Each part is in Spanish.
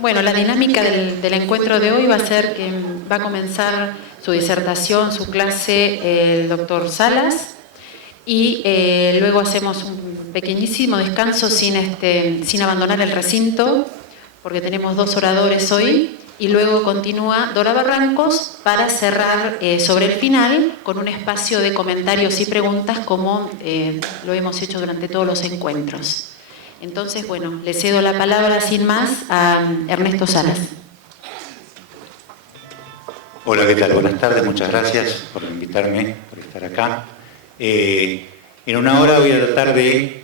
Bueno, la dinámica del encuentro de hoy va a ser que va a comenzar su disertación, su clase, el doctor Salas, y luego hacemos un pequeñísimo descanso sin abandonar el recinto, porque tenemos 2 oradores hoy, y luego continúa Dora Barrancos para cerrar sobre el final con un espacio de comentarios y preguntas como lo hemos hecho durante todos los encuentros. Entonces, bueno, le cedo la palabra sin más a Ernesto Salas. Hola, ¿qué tal? Buenas tardes, muchas gracias por invitarme, por estar acá. En una hora voy a tratar de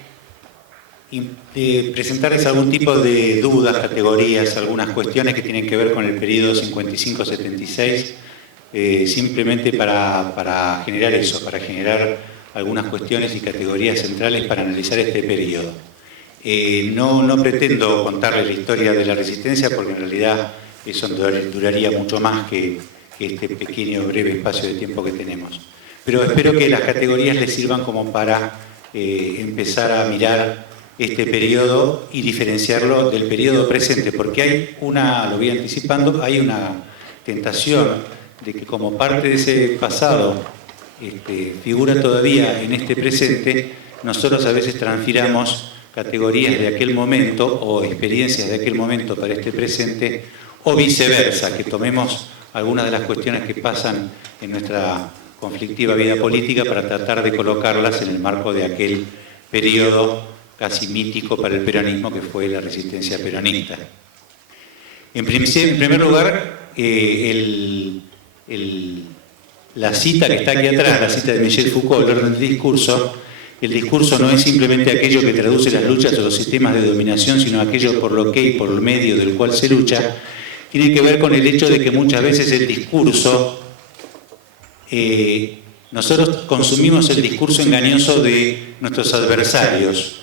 presentarles algún tipo de dudas, categorías, algunas cuestiones que tienen que ver con el periodo 55-76, simplemente para generar eso, para generar algunas cuestiones y categorías centrales para analizar este periodo. No pretendo contarles la historia de la resistencia porque en realidad eso duraría mucho más que este pequeño, breve espacio de tiempo que tenemos. Pero espero que las categorías les sirvan como para empezar a mirar este periodo y diferenciarlo del periodo presente, porque hay lo voy anticipando, hay una tentación de que como parte de ese pasado figura todavía en este presente, nosotros a veces transfiramos categorías de aquel momento o experiencias de aquel momento para este presente, o viceversa, que tomemos algunas de las cuestiones que pasan en nuestra conflictiva vida política para tratar de colocarlas en el marco de aquel periodo casi mítico para el peronismo que fue la resistencia peronista. En primer lugar, la cita que está aquí atrás, la cita de Michel Foucault, el orden del discurso. El discurso no es simplemente aquello que traduce las luchas o los sistemas de dominación, sino aquello por lo que y por el medio del cual se lucha. Tiene que ver con el hecho de que muchas veces el discurso, nosotros consumimos el discurso engañoso de nuestros adversarios.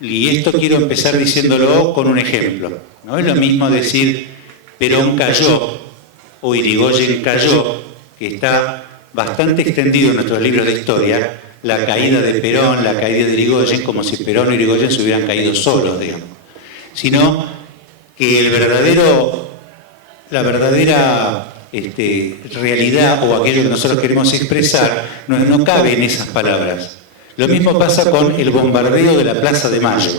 Y esto quiero empezar diciéndolo con un ejemplo. No es lo mismo decir Perón cayó o Irigoyen cayó, que está bastante extendido en nuestros libros de historia, la caída de Perón, la caída de Irigoyen, como si Perón y Irigoyen se hubieran caído solos, digamos. Sino que la verdadera realidad o aquello que nosotros queremos expresar no cabe en esas palabras. Lo mismo pasa con el bombardeo de la Plaza de Mayo.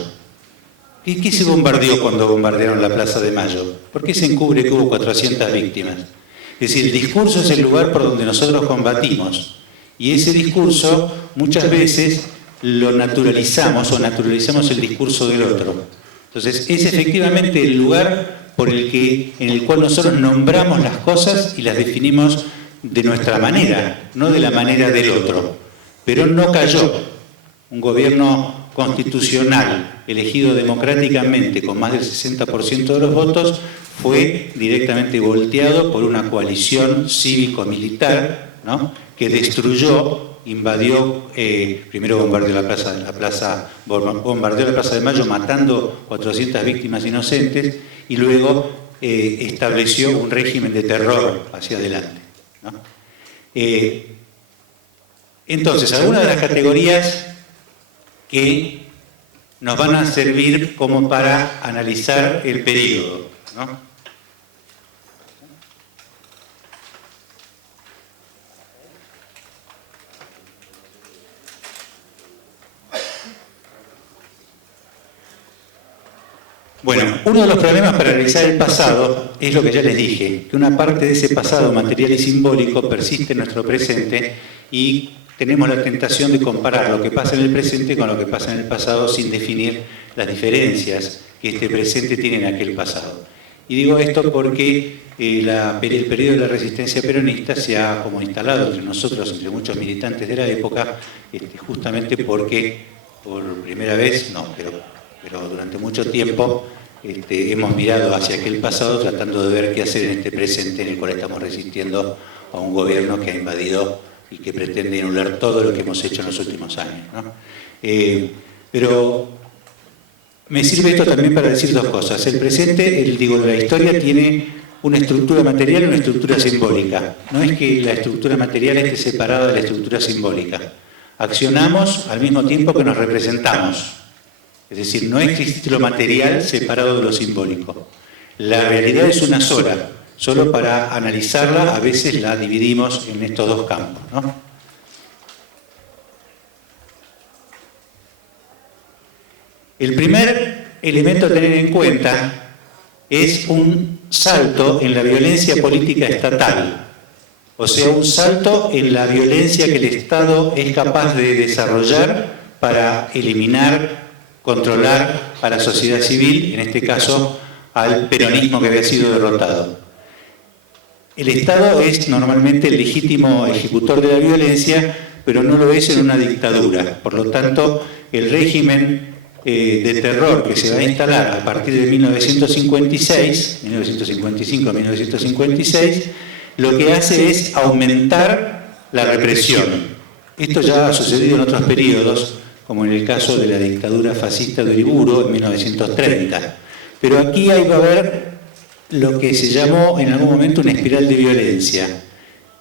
¿Qué se bombardeó cuando bombardearon la Plaza de Mayo? ¿Por qué se encubre que hubo 400 víctimas? Es decir, el discurso es el lugar por donde nosotros combatimos. Y ese discurso muchas veces lo naturalizamos o naturalizamos el discurso del otro. Entonces es efectivamente el lugar en el cual nosotros nombramos las cosas y las definimos de nuestra manera, no de la manera del otro. Perón no cayó. Un gobierno constitucional elegido democráticamente con más del 60% de los votos fue directamente volteado por una coalición cívico-militar, ¿no?, que destruyó, invadió, primero bombardeó la Plaza de Mayo matando 400 víctimas inocentes y luego estableció un régimen de terror hacia adelante, ¿no? Entonces, algunas de las categorías que nos van a servir como para analizar el periodo, ¿no? Bueno, uno de los problemas para analizar el pasado es lo que ya les dije, que una parte de ese pasado material y simbólico persiste en nuestro presente y tenemos la tentación de comparar lo que pasa en el presente con lo que pasa en el pasado sin definir las diferencias que este presente tiene en aquel pasado. Y digo esto porque el periodo de la resistencia peronista se ha como instalado entre nosotros, entre muchos militantes de la época, justamente porque por primera vez, pero durante mucho tiempo hemos mirado hacia aquel pasado tratando de ver qué hacer en este presente en el cual estamos resistiendo a un gobierno que ha invadido y que pretende anular todo lo que hemos hecho en los últimos años, ¿no? Pero me sirve esto también para decir dos cosas. El presente, la historia tiene una estructura material y una estructura simbólica. No es que la estructura material esté separada de la estructura simbólica. Accionamos al mismo tiempo que nos representamos. Es decir, no existe lo material separado de lo simbólico. La realidad es una sola. Solo para analizarla a veces la dividimos en estos dos campos, ¿no? El primer elemento a tener en cuenta es un salto en la violencia política estatal, o sea, un salto en la violencia que el Estado es capaz de desarrollar para eliminar, controlar a la sociedad civil, en este caso al peronismo que había sido derrotado. El Estado es normalmente el legítimo ejecutor de la violencia, pero no lo es en una dictadura. Por lo tanto, el régimen de terror que se va a instalar a partir de 1955-1956, lo que hace es aumentar la represión. Esto ya ha sucedido en otros periodos, como en el caso de la dictadura fascista de Uriburu en 1930. Pero aquí va a haber lo que se llamó en algún momento una espiral de violencia.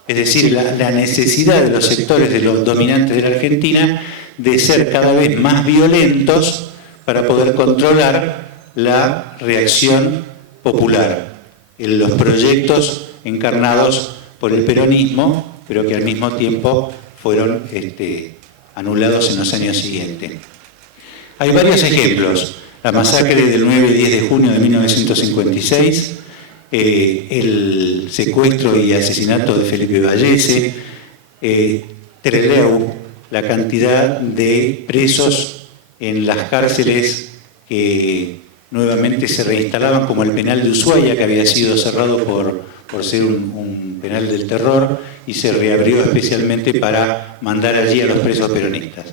Es decir, la necesidad de los sectores de los dominantes de la Argentina de ser cada vez más violentos para poder controlar la reacción popular en los proyectos encarnados por el peronismo, pero que al mismo tiempo fueron anulados en los años siguientes. Hay varios ejemplos. La masacre del 9 y 10 de junio de 1956, el secuestro y asesinato de Felipe Vallese, Trelew, la cantidad de presos en las cárceles que nuevamente se reinstalaban, como el penal de Ushuaia, que había sido cerrado por ser un penal del terror y se reabrió especialmente para mandar allí a los presos peronistas.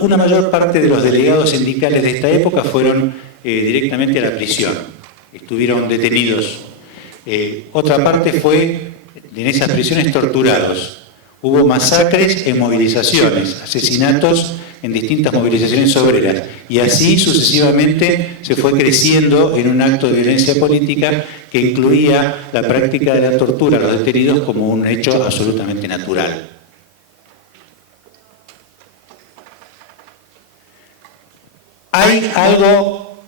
Una mayor parte de los delegados sindicales de esta época fueron directamente a la prisión, estuvieron detenidos. Otra parte fue en esas prisiones torturados. Hubo masacres en movilizaciones, asesinatos en distintas movilizaciones obreras, y así sucesivamente se fue creciendo en un acto de violencia política que incluía la práctica de la tortura a los detenidos como un hecho absolutamente natural. Hay algo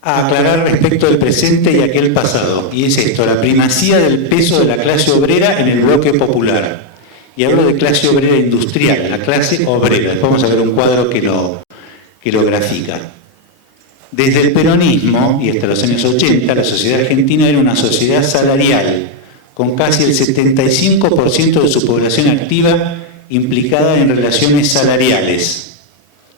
a aclarar respecto del presente y aquel pasado, y es esto: la primacía del peso de la clase obrera en el bloque popular. Y hablo de clase obrera industrial, la clase obrera. Después vamos a ver un cuadro que lo grafica. Desde el peronismo y hasta los años 80, la sociedad argentina era una sociedad salarial, con casi el 75% de su población activa implicada en relaciones salariales.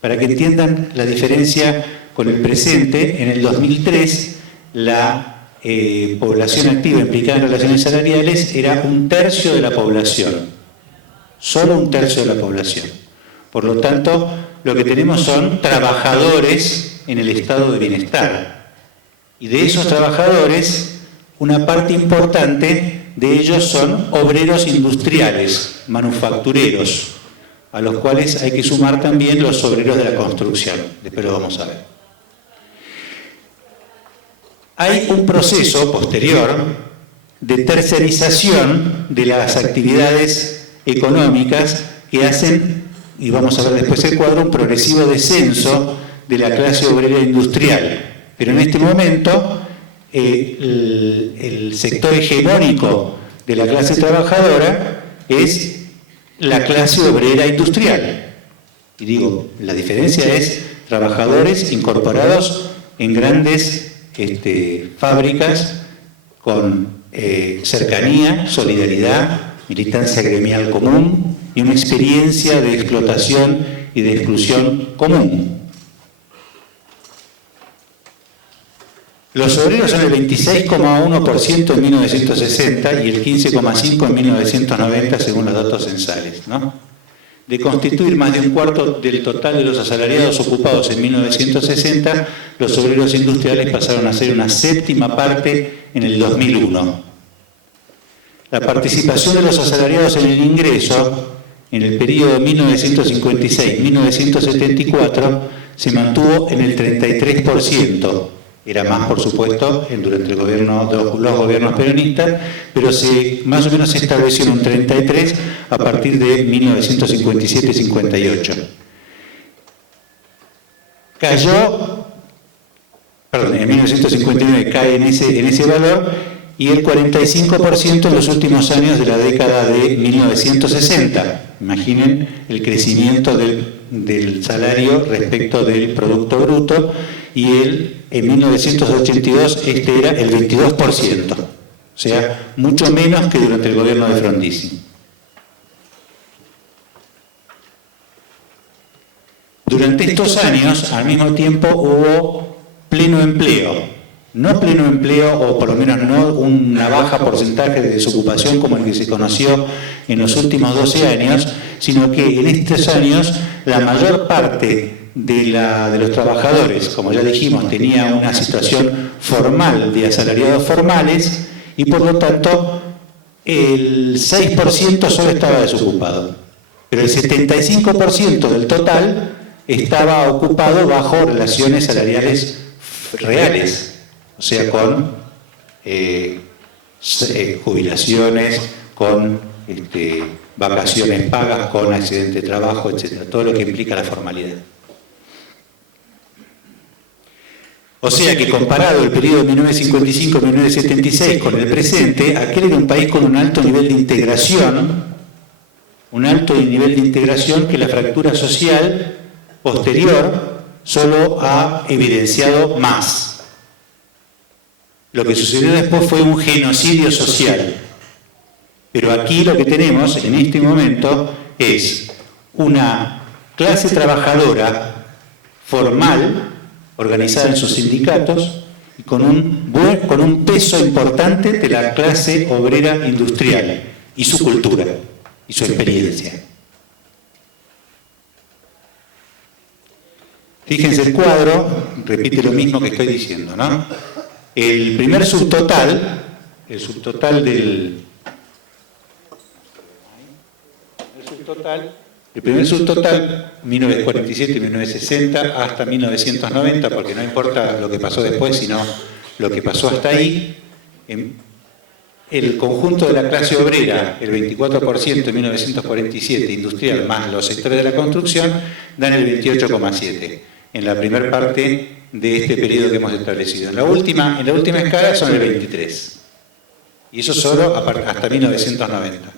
Para que entiendan la diferencia con el presente, en el 2003 la población activa implicada en relaciones salariales era 1/3 de la población. Solo 1/3 de la población. Por lo tanto, lo que tenemos son trabajadores en el estado de bienestar. Y de esos trabajadores, una parte importante de ellos son obreros industriales, manufactureros, a los cuales hay que sumar también los obreros de la construcción. Después lo vamos a ver. Hay un proceso posterior de tercerización de las actividades económicas que hacen, y vamos a ver después el cuadro, un progresivo descenso de la clase obrera industrial. Pero en este momento el sector hegemónico de la clase trabajadora es la clase obrera industrial. Y digo, la diferencia es trabajadores incorporados en grandes fábricas con cercanía, solidaridad, militancia gremial común y una experiencia de explotación y de exclusión común. Los obreros son el 26,1% en 1960 y el 15,5% en 1990, según los datos censales, ¿no? De constituir más de 1/4 del total de los asalariados ocupados en 1960, los obreros industriales pasaron a ser una 7ª parte en el 2001. La participación de los asalariados en el ingreso, en el periodo 1956-1974, se mantuvo en el 33%. Era más, por supuesto, durante los gobiernos peronistas, pero más o menos se estableció en un 33% a partir de 1957-58. Cayó perdón, en 1959 cae en ese valor, y el 45% en los últimos años de la década de 1960. Imaginen el crecimiento del salario respecto del Producto Bruto, y en 1982 este era el 22%, o sea, mucho menos que durante el gobierno de Frondizi. Durante estos años, al mismo tiempo, hubo pleno empleo. No pleno empleo, o por lo menos no una baja porcentaje de desocupación como el que se conoció en los últimos 12 años, sino que en estos años la mayor parte de los trabajadores, como ya dijimos, tenía una situación formal de asalariados formales, y por lo tanto el 6% solo estaba desocupado, pero el 75% del total estaba ocupado bajo relaciones salariales reales, o sea, con jubilaciones, con vacaciones pagas, con accidente de trabajo, etc. Todo lo que implica la formalidad. O sea que comparado el periodo 1955-1976 con el presente, aquel era un país con un alto nivel de integración, que la fractura social posterior solo ha evidenciado más. Lo que sucedió después fue un genocidio social. Pero aquí lo que tenemos en este momento es una clase trabajadora formal, organizada en sus sindicatos, y con un peso importante de la clase obrera industrial y su cultura y su experiencia. Fíjense el cuadro, repite lo mismo que estoy diciendo, ¿no? El primer subtotal, el subtotal 1947 y 1960 hasta 1990, porque no importa lo que pasó después, sino lo que pasó hasta ahí. El conjunto de la clase obrera, el 24% en 1947, industrial, más los sectores de la construcción, dan el 28,7%, en la primera parte de este periodo que hemos establecido. En la última escala son el 23%, y eso solo hasta 1990.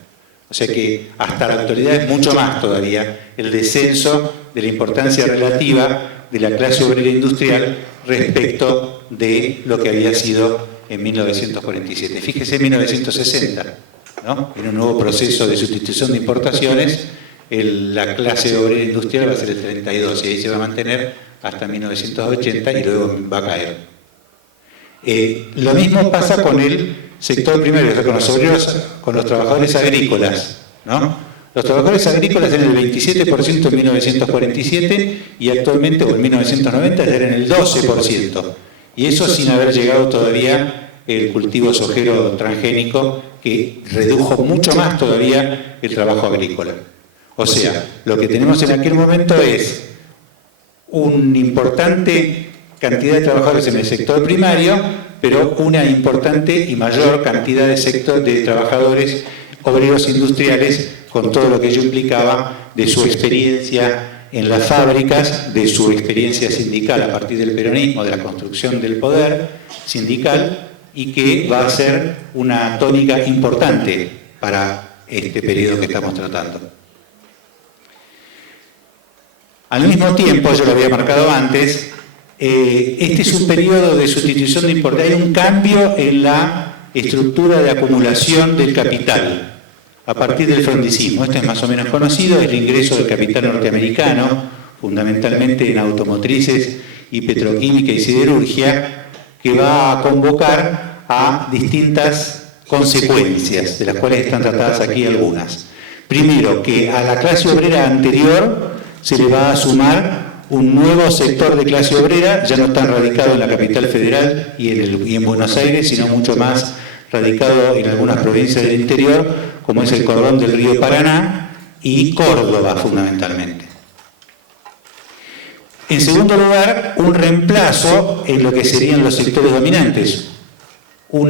O sea que hasta la actualidad es mucho más todavía el descenso de la importancia relativa de la clase obrera industrial respecto de lo que había sido en 1947. Fíjese en 1960, ¿no? En un nuevo proceso de sustitución de importaciones, la clase obrera industrial va a ser el 32%, y ahí se va a mantener hasta 1980 y luego va a caer. Lo mismo pasa con el sector primario, o sea, con los obreros, con los trabajadores agrícolas, ¿no? Los trabajadores agrícolas eran el 27% en 1947 y actualmente, o en 1990, ya eran el 12%. Y eso sin haber llegado todavía el cultivo sojero transgénico, que redujo mucho más todavía el trabajo agrícola. O sea, lo que tenemos en aquel momento es una importante cantidad de trabajadores en el sector primario, pero una importante y mayor cantidad de trabajadores obreros industriales, con todo lo que ello implicaba de su experiencia en las fábricas, de su experiencia sindical a partir del peronismo, de la construcción del poder sindical, y que va a ser una tónica importante para este periodo que estamos tratando. Al mismo tiempo, yo lo había marcado antes, este es un periodo de sustitución de importación, hay un cambio en la estructura de acumulación del capital a partir del frondicismo. Esto es más o menos conocido, es el ingreso del capital norteamericano, fundamentalmente en automotrices y petroquímica y siderurgia, que va a convocar a distintas consecuencias, de las cuales están tratadas aquí algunas. Primero, que a la clase obrera anterior se le va a sumar un nuevo sector de clase obrera, ya no tan radicado en la capital federal y en Buenos Aires, sino mucho más radicado en algunas provincias del interior, como es el cordón del río Paraná y Córdoba, fundamentalmente. En segundo lugar, un reemplazo en lo que serían los sectores dominantes, un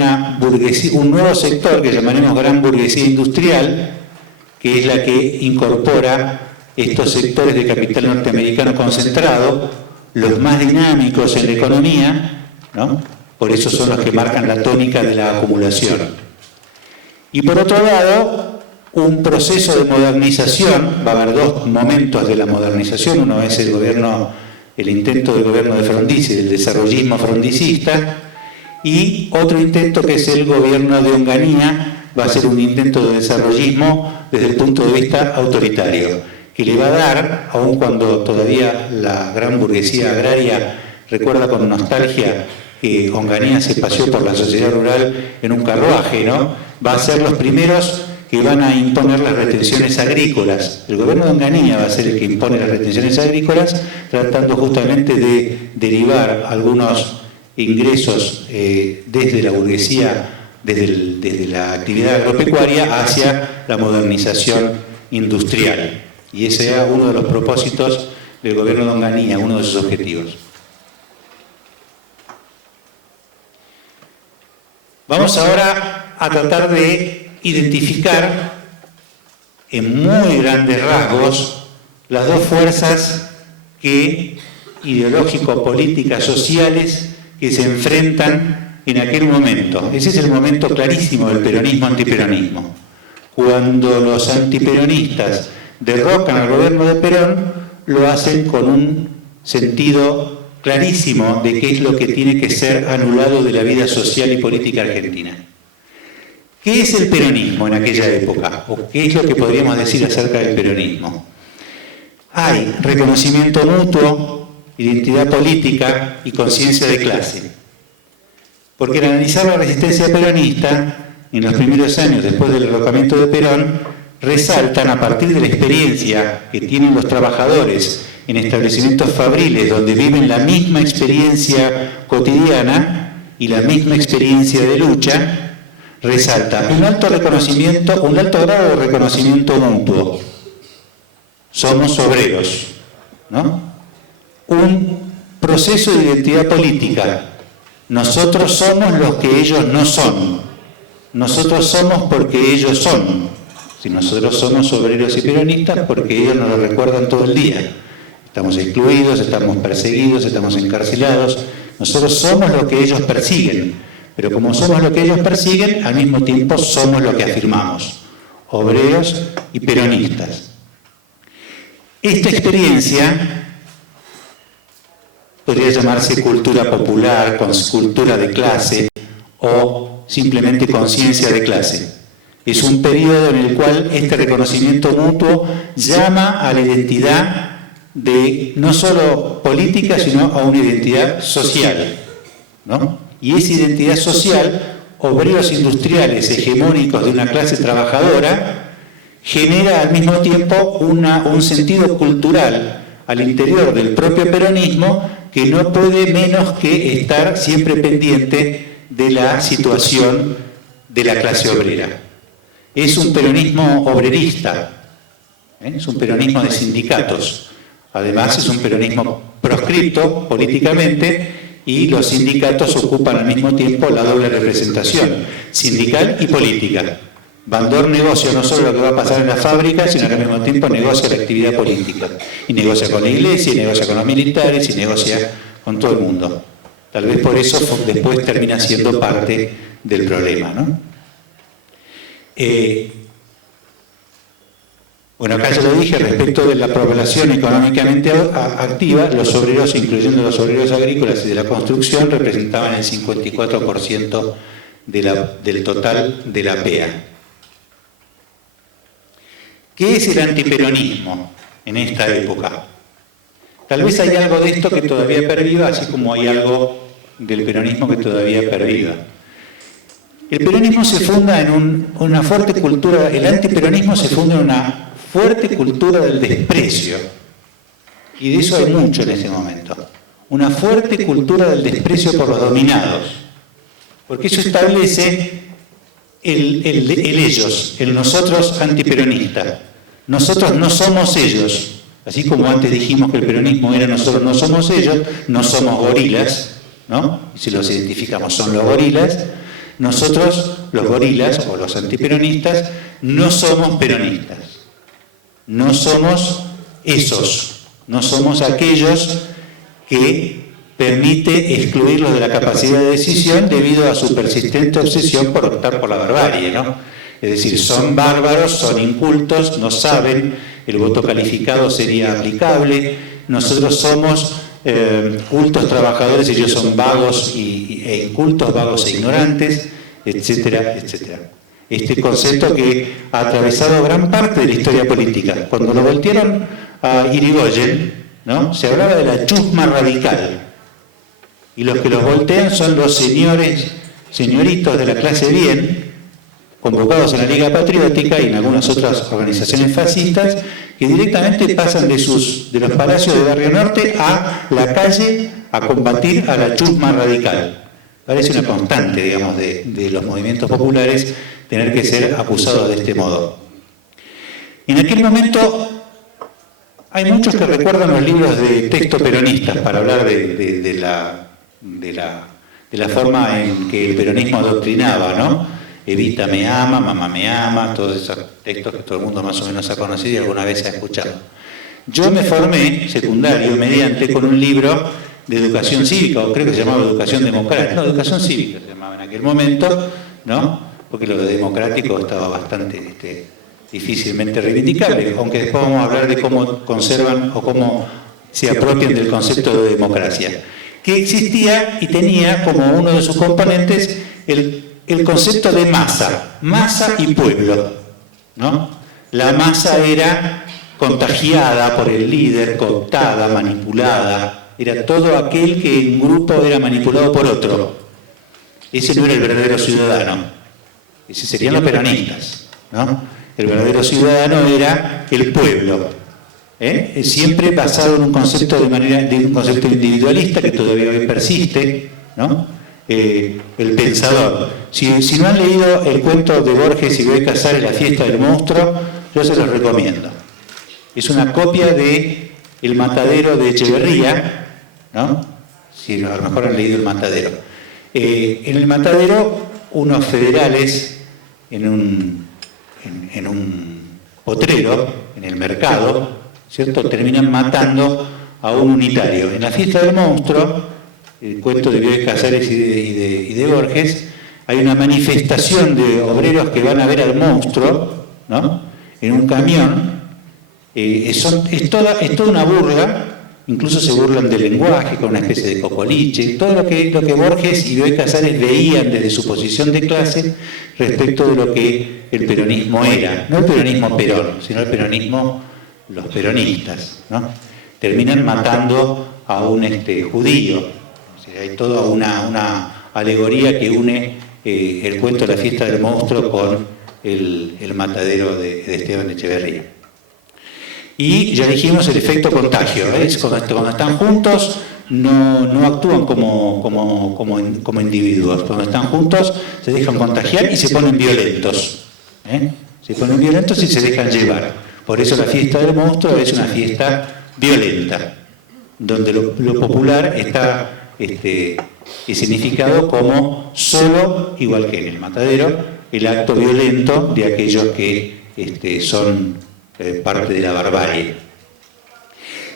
nuevo sector que llamaremos gran burguesía industrial, que es la que incorpora estos sectores de capital norteamericano concentrado, los más dinámicos en la economía, ¿no? Por eso son los que marcan la tónica de la acumulación. Y por otro lado, un proceso de modernización, va a haber dos momentos de la modernización, uno es el intento del gobierno de Frondizi, del desarrollismo frondicista, y otro intento que es el gobierno de Onganía, va a ser un intento de desarrollismo desde el punto de vista autoritario, que le va a dar, aun cuando todavía la gran burguesía agraria recuerda con nostalgia que Onganía se paseó por la sociedad rural en un carruaje, ¿no? Va a ser los primeros que van a imponer las retenciones agrícolas. El gobierno de Onganía va a ser el que impone las retenciones agrícolas, tratando justamente de derivar algunos ingresos desde la burguesía, desde la actividad agropecuaria hacia la modernización industrial. Y ese era uno de los propósitos del gobierno de Onganía, uno de sus objetivos. Vamos ahora a tratar de identificar en muy grandes rasgos las dos fuerzas ideológico-políticas, sociales, que se enfrentan en aquel momento. Ese es el momento clarísimo del peronismo-antiperonismo. Cuando los antiperonistas derrocan al gobierno de Perón, lo hacen con un sentido clarísimo de qué es lo que tiene que ser anulado de la vida social y política argentina. ¿Qué es el peronismo en aquella época? ¿O qué es lo que podríamos decir acerca del peronismo? Hay reconocimiento mutuo, identidad política y conciencia de clase. Porque al analizar la resistencia peronista, en los primeros años después del derrocamiento de Perón, resaltan a partir de la experiencia que tienen los trabajadores en establecimientos fabriles donde viven la misma experiencia cotidiana y la misma experiencia de lucha, resalta un alto grado de reconocimiento mutuo. Somos obreros, ¿no? Un proceso de identidad política. Nosotros somos los que ellos no son. Nosotros somos porque ellos son. Si nosotros somos obreros y peronistas, porque ellos nos lo recuerdan todo el día. Estamos excluidos, estamos perseguidos, estamos encarcelados. Nosotros somos lo que ellos persiguen. Pero como somos lo que ellos persiguen, al mismo tiempo somos lo que afirmamos. Obreros y peronistas. Esta experiencia podría llamarse cultura popular, cultura de clase o simplemente conciencia de clase. Es un periodo en el cual este reconocimiento mutuo llama a la identidad de no solo política, sino a una identidad social, ¿no? Y esa identidad social, obreros industriales hegemónicos de una clase trabajadora, genera al mismo tiempo un sentido cultural al interior del propio peronismo que no puede menos que estar siempre pendiente de la situación de la clase obrera. Es un peronismo obrerista, es un peronismo de sindicatos. Además es un peronismo proscripto políticamente y los sindicatos ocupan al mismo tiempo la doble representación, sindical y política. Bandor negocia no solo lo que va a pasar en la fábrica, sino que al mismo tiempo negocia la actividad política. Y negocia con la iglesia, y negocia con los militares, y negocia con todo el mundo. Tal vez por eso después termina siendo parte del problema, ¿no? Bueno, acá ya lo dije, respecto de la población económicamente activa, los obreros, incluyendo los obreros agrícolas y de la construcción, representaban el 54% del total de la PEA. ¿Qué es el antiperonismo en esta época? Tal vez hay algo de esto que todavía perviva, así como hay algo del peronismo que todavía perviva. El peronismo se funda en una fuerte cultura, el antiperonismo se funda en una fuerte cultura del desprecio. Y de eso hay mucho en ese momento. Una fuerte cultura del desprecio por los dominados. Porque eso establece el ellos, el nosotros antiperonista. Nosotros no somos ellos. Así como antes dijimos que el peronismo era nosotros no somos ellos, no somos gorilas, ¿no? Y si los identificamos son los gorilas. Nosotros, los gorilas o los antiperonistas, no somos peronistas. No somos esos. No somos aquellos que permite excluirlos de la capacidad de decisión debido a su persistente obsesión por optar por la barbarie, ¿no? Es decir, son bárbaros, son incultos, no saben, el voto calificado sería aplicable, nosotros somos cultos trabajadores, ellos son vagos e incultos, vagos e ignorantes, etcétera, etcétera. Este concepto que ha atravesado gran parte de la historia política. Cuando lo voltearon a Irigoyen, ¿no?, se hablaba de la chusma radical. Y los que los voltean son los señoritos de la clase bien, convocados en la Liga Patriótica y en algunas otras organizaciones fascistas, que directamente pasan de los palacios de Barrio Norte a la calle a combatir a la chusma radical. Parece una constante, digamos, de los movimientos populares tener que ser acusados de este modo. En aquel momento hay muchos que recuerdan los libros de texto peronistas para hablar de la forma en que el peronismo adoctrinaba, ¿no? Evita me ama, mamá me ama, todos esos textos que todo el mundo más o menos ha conocido y alguna vez ha escuchado. Yo me formé, secundario, mediante, con un libro de educación cívica, o creo que se llamaba educación democrática, no, educación cívica se llamaba en aquel momento, ¿no? Porque lo de democrático estaba bastante difícilmente reivindicable, aunque después vamos a hablar de cómo conservan o cómo se apropian del concepto de democracia, que existía y tenía como uno de sus componentes el concepto de masa y pueblo, ¿no? La masa era contagiada por el líder, cooptada, manipulada, era todo aquel que en grupo era manipulado por otro. Ese no era el verdadero ciudadano, ese serían los peronistas, ¿no? El verdadero ciudadano era el pueblo, siempre basado en un concepto un concepto individualista que todavía hoy persiste, ¿no? El pensador. Si no han leído el cuento de Borges y Bioy Casares, La fiesta del monstruo, yo se los recomiendo. Es una copia de El matadero de Echeverría, ¿no? Si a lo mejor han leído El matadero. En El matadero, unos federales en un potrero, en el mercado, ¿cierto?, terminan matando a un unitario. En La fiesta del monstruo, el cuento de Bioy Casares y de Borges, hay una manifestación de obreros que van a ver al monstruo, ¿no?, en un camión. Es toda una burla, incluso se burlan del lenguaje con una especie de cocoliche, todo lo que Borges y Bioy Casares veían desde su posición de clase respecto de lo que el peronismo era, no el peronismo Perón, sino el peronismo, los peronistas, ¿no? Terminan matando a un judío. O sea, hay toda una alegoría que une el cuento de La fiesta del monstruo con el matadero de Esteban Echeverría. Y ya dijimos el efecto contagio, cuando están juntos no actúan como individuos, cuando están juntos se dejan contagiar y se ponen violentos, se ponen violentos y se dejan llevar. Por eso la fiesta del monstruo es una fiesta violenta, donde lo popular está significado como solo, igual que en el matadero, el acto violento de aquellos que son parte de la barbarie.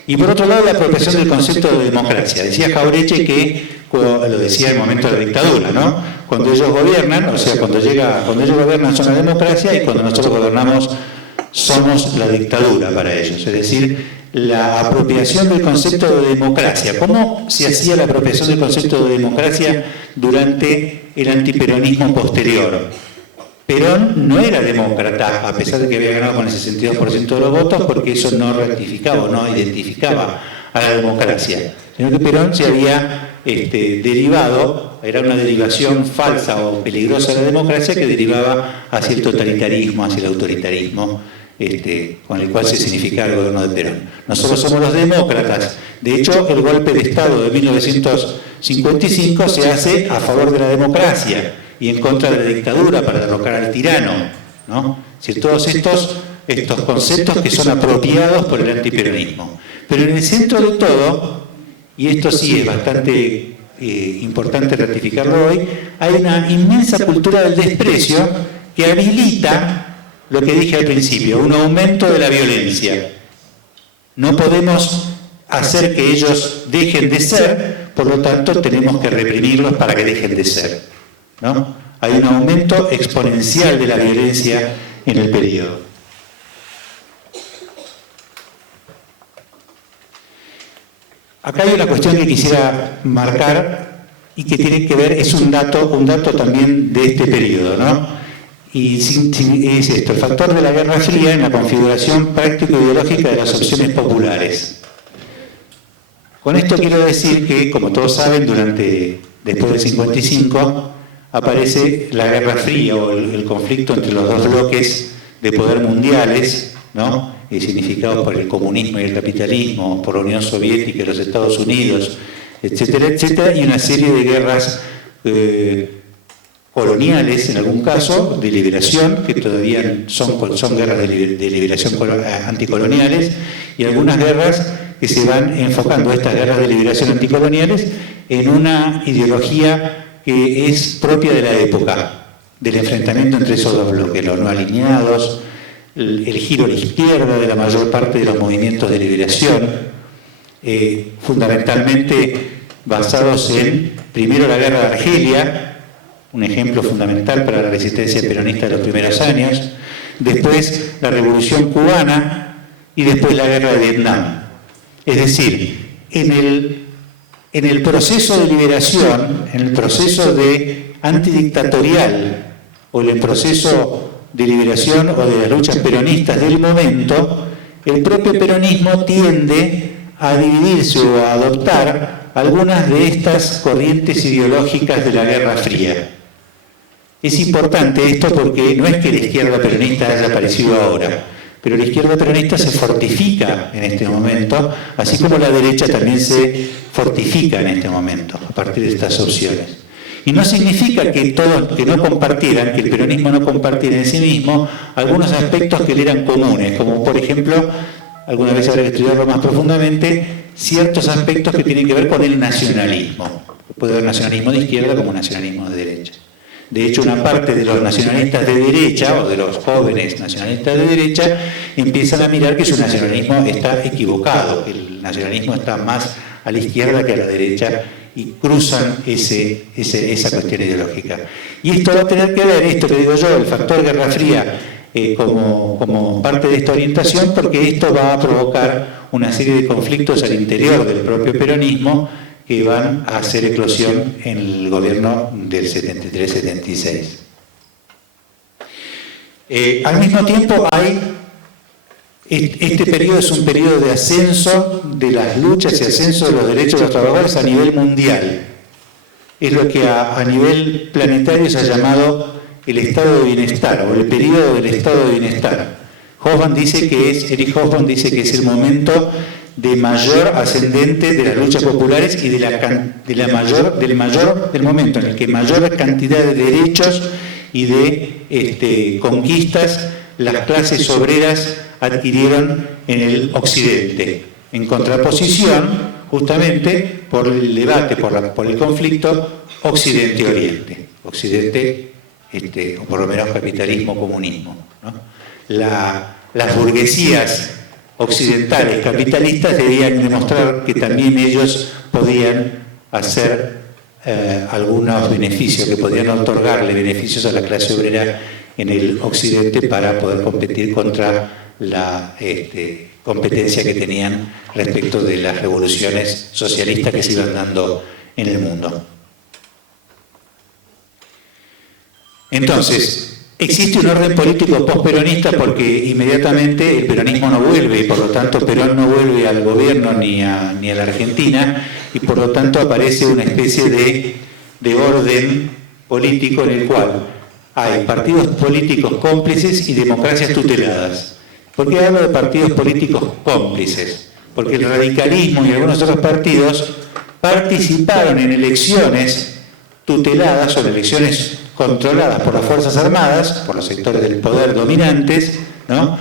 Y por otro lado, la apropiación del concepto de democracia. Decía Jauretche que, lo decía en el momento de la dictadura, ¿no? Cuando ellos gobiernan, o sea, cuando ellos gobiernan son la democracia y cuando nosotros gobernamos somos la dictadura para ellos. Es decir, la apropiación del concepto de democracia. ¿Cómo se hacía la apropiación del concepto de democracia durante el antiperonismo posterior? Perón no era demócrata, a pesar de que había ganado con el 62% de los votos, porque eso no ratificaba o no identificaba a la democracia, sino que Perón se había derivado, era una derivación falsa o peligrosa de la democracia que derivaba hacia el totalitarismo, hacia el autoritarismo, con el cual se significaba el gobierno de Perón. Nosotros somos los demócratas. De hecho, el golpe de Estado de 1955 se hace a favor de la democracia y en contra de la dictadura para derrocar al tirano, ¿no? Es decir, todos estos conceptos que son apropiados por el antiperonismo. Pero en el centro de todo, y esto sí es bastante importante ratificarlo hoy, hay una inmensa cultura del desprecio que habilita lo que dije al principio, un aumento de la violencia. No podemos hacer que ellos dejen de ser, por lo tanto tenemos que reprimirlos para que dejen de ser, ¿no? Hay un aumento exponencial de la violencia en el periodo. Acá hay una cuestión que quisiera marcar y que tiene que ver, es un dato también de este periodo, ¿no? Y es esto, el factor de la Guerra Fría en la configuración práctico-ideológica de las opciones populares. Con esto quiero decir que, como todos saben, después del 55 aparece la Guerra Fría o el conflicto entre los dos bloques de poder mundiales, ¿no? Significados por el comunismo y el capitalismo, por la Unión Soviética y los Estados Unidos, etcétera, etcétera, y una serie de guerras coloniales, en algún caso, de liberación, que todavía son guerras de liberación anticoloniales, y algunas guerras que se van enfocando, estas guerras de liberación anticoloniales, en una ideología que es propia de la época, del enfrentamiento entre esos dos bloques, los no alineados, el giro a la izquierda de la mayor parte de los movimientos de liberación, fundamentalmente basados en, primero, la guerra de Argelia, un ejemplo fundamental para la resistencia peronista de los primeros años, después la Revolución Cubana y después la guerra de Vietnam. Es decir, en el proceso de liberación, en el proceso de antidictatorial o en el proceso de liberación o de las luchas peronistas del momento, el propio peronismo tiende a dividirse o a adoptar algunas de estas corrientes ideológicas de la Guerra Fría. Es importante esto porque no es que la izquierda peronista haya aparecido ahora, pero la izquierda peronista se fortifica en este momento, así como la derecha también se fortifica en este momento, a partir de estas opciones. Y no significa que todos, que no compartieran, que el peronismo no compartiera en sí mismo algunos aspectos que le eran comunes, como por ejemplo, alguna vez habrá que estudiarlo más profundamente, ciertos aspectos que tienen que ver con el nacionalismo. Puede haber nacionalismo de izquierda como nacionalismo de derecha. De hecho, una parte de los nacionalistas de derecha, o de los jóvenes nacionalistas de derecha, empiezan a mirar que su nacionalismo está equivocado, que el nacionalismo está más a la izquierda que a la derecha, y cruzan esa cuestión ideológica. Y esto va a tener que ver, esto que digo yo, el factor Guerra Fría, como parte de esta orientación, porque esto va a provocar una serie de conflictos al interior del propio peronismo que van a hacer eclosión en el gobierno del 73-76. Al mismo tiempo este periodo es un periodo de ascenso de las luchas y ascenso de los derechos de los trabajadores a nivel mundial. Es lo que a nivel planetario se ha llamado el estado de bienestar o el periodo del estado de bienestar. Erich Hobsbawm dice que es el momento de mayor ascendente de las luchas populares y del momento en el que mayor cantidad de derechos y de conquistas las clases obreras adquirieron en el Occidente, en contraposición justamente por el debate, por el conflicto Occidente-Oriente, o por lo menos capitalismo-comunismo, ¿no? Las burguesías occidentales capitalistas debían demostrar que también ellos podían hacer algunos beneficios, que podían otorgarle beneficios a la clase obrera en el Occidente para poder competir contra la competencia que tenían respecto de las revoluciones socialistas que se iban dando en el mundo. Entonces, existe un orden político posperonista porque inmediatamente el peronismo no vuelve y por lo tanto Perón no vuelve al gobierno ni a la Argentina y por lo tanto aparece una especie de orden político en el cual hay partidos políticos cómplices y democracias tuteladas. ¿Por qué hablo de partidos políticos cómplices? Porque el radicalismo y algunos otros partidos participaron en elecciones tuteladas o en elecciones controladas por las Fuerzas Armadas, por los sectores del poder dominantes, ¿no?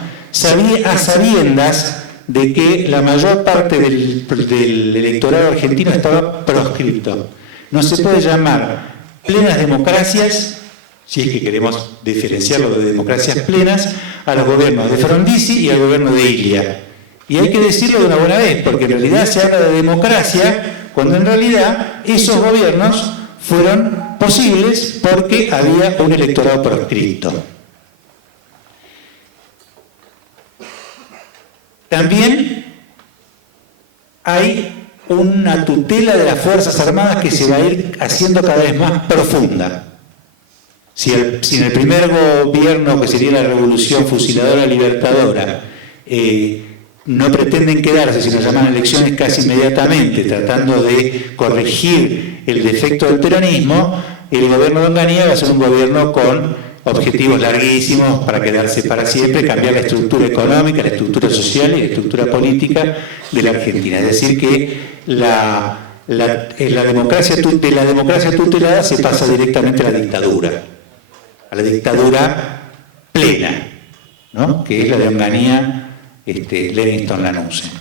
A sabiendas de que la mayor parte del electorado argentino estaba proscripto. No se puede llamar plenas democracias, si es que queremos diferenciarlo de democracias plenas, a los gobiernos de Frondizi y al gobierno de Ilia. Y hay que decirlo de una buena vez, porque en realidad se habla de democracia cuando en realidad esos gobiernos fueron posibles porque había un electorado proscripto. También hay una tutela de las Fuerzas Armadas que se va a ir haciendo cada vez más profunda. Si en el primer gobierno, que sería la Revolución Fusiladora Libertadora, no pretenden quedarse, sino llaman elecciones casi inmediatamente, tratando de corregir el defecto del peronismo, el gobierno de Onganía va a ser un gobierno con objetivos larguísimos para quedarse para siempre, cambiar la estructura económica, la estructura social y la estructura política de la Argentina. Es decir, que de la democracia tutelada se pasa directamente a la dictadura plena, ¿no? Que es la de Onganía, Levingston, Lanusse.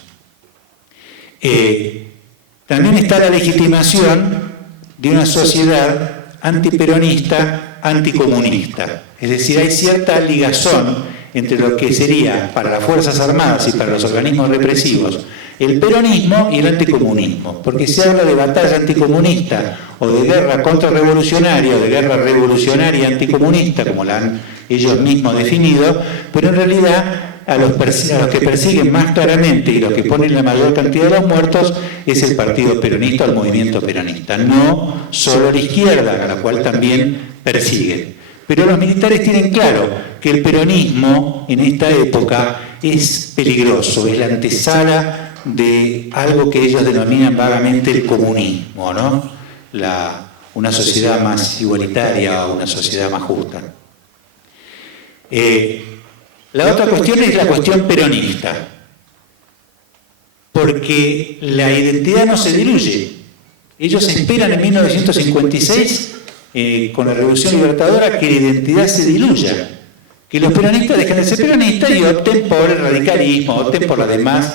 También está la legitimación de una sociedad antiperonista, anticomunista. Es decir, hay cierta ligazón entre lo que sería para las Fuerzas Armadas y para los organismos represivos el peronismo y el anticomunismo, porque se habla de batalla anticomunista o de guerra contrarrevolucionaria o de guerra revolucionaria anticomunista, como la han ellos mismos definido, pero en realidad a los que persiguen más claramente y los que ponen la mayor cantidad de los muertos es el partido peronista o el movimiento peronista, no solo la izquierda, a la cual también persiguen. Pero los militares tienen claro que el peronismo en esta época es peligroso, es la antesala de algo que ellos denominan vagamente el comunismo, ¿no? Una sociedad más igualitaria o una sociedad más justa. La otra cuestión es la cuestión peronista, porque la identidad no se diluye. Ellos esperan en 1956, con la Revolución Libertadora, que la identidad se diluya, que los peronistas dejen de ser peronistas y opten por el radicalismo, opten por las demás